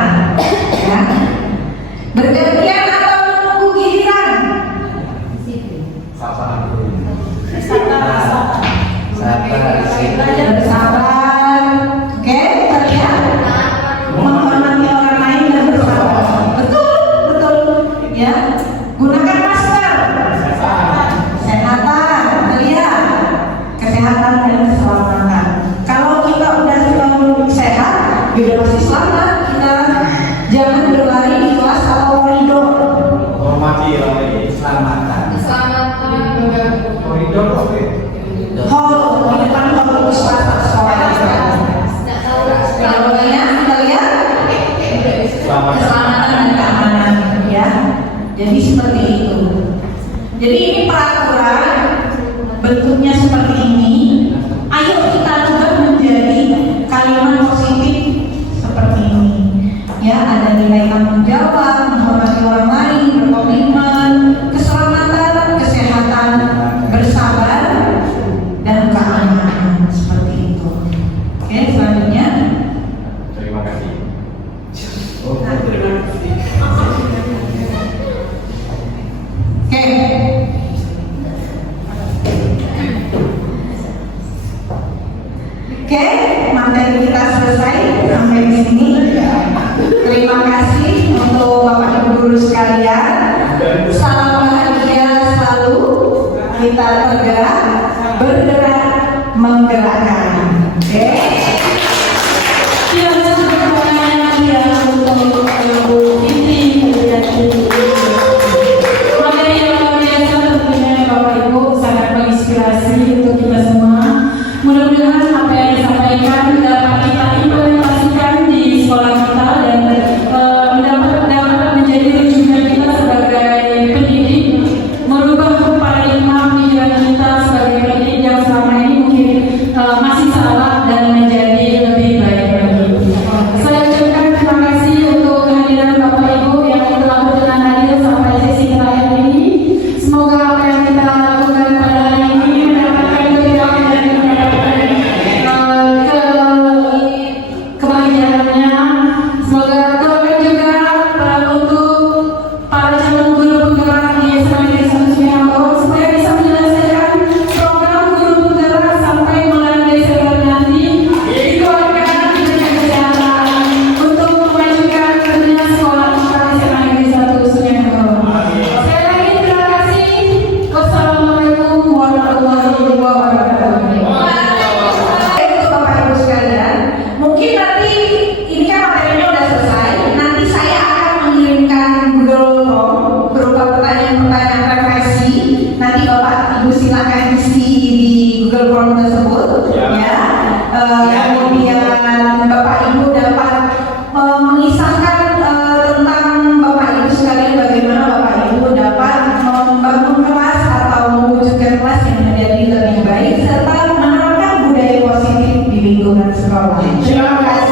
Ya. Bergantian atau menunggu giliran? Salah. bersabar, oke, terlihat menghormati orang lain dan bersabar. Betul, betul, ya. Gunakan masker, kesehatan, terlihat kesehatan dan keselamatan. Kalau kita udah selalu sehat, udah pasti selamat. Kita jangan berlari di kelas atau koridor. Hormati lagi. Keselamatan. Koridor oke. Hall di depan hall sekolah kalau kalian Selamat. keselamatan dan keamanan, ya. Jadi seperti itu. Jadi ini peraturan bentuknya seperti ini. Ayo kita coba menjadi kalimat positif seperti ini, ya. Ada nilai tanggung jawab, menghormati orang lain, berkomitmen, keselamatan, kesehatan, bersabar, dan keamanan, seperti itu. Oke, selanjutnya. Terima kasih. Oke. Oke, materi kita selesai sampai di sini. Terima kasih untuk Bapak Ibu guru sekalian. Salam bahagia selalu. Kita bergerak, bergerak, menggerakkan. Oke. Materi yang luar biasa tentunya Bapak Ibu sangat menginspirasi untuk kita semua. Mudah-mudahan apa yang disampaikan dapat kita implementasikan di sekolah kita dan dapat menjadi rujukan kita sebagai pendidik, merubah paradigma pemikiran kita sebagai pendidik yang selama ini mungkin masih salah dan menjadi lebih baik lagi. Saya ucapkan terima kasih untuk kehadiran Bapak Ibu yang telah berkenan hadir sampai sesi terakhir ini. Semoga apa yang kita lakukan pada hari ini mendapatkan kebijakan dan mendapatkan kebahagiaannya. Semoga doakan juga untuk para calon guru penggerak di SMA Negeri 1 Cibinong supaya bisa menyelesaikan program guru penggerak sampai mengenai Desember nanti. Dikeluarkan dengan kesehatan untuk memajukan tentunya sekolah kita di SMA Negeri 1 Cibinong. Sekali lagi terima kasih. Wassalamualaikum warahmatullahi wabarakatuh. Untuk Bapak Ibu sekalian, mungkin nanti ini kan materinya udah selesai. Nanti saya akan mengirimkan Google Form berupa pertanyaan-pertanyaan referensi. Nanti Bapak Ibu silakan isi di Google Form tersebut, ya. Kemudian Bapak Ibu dapat mengisahkan tentang Bapak Ibu sekalian bagaimana Bapak Ibu dapat membangun kelas atau mewujudkan kelas yang menjadi lebih baik serta menerapkan budaya positif di lingkungan sekolah. Terima kasih.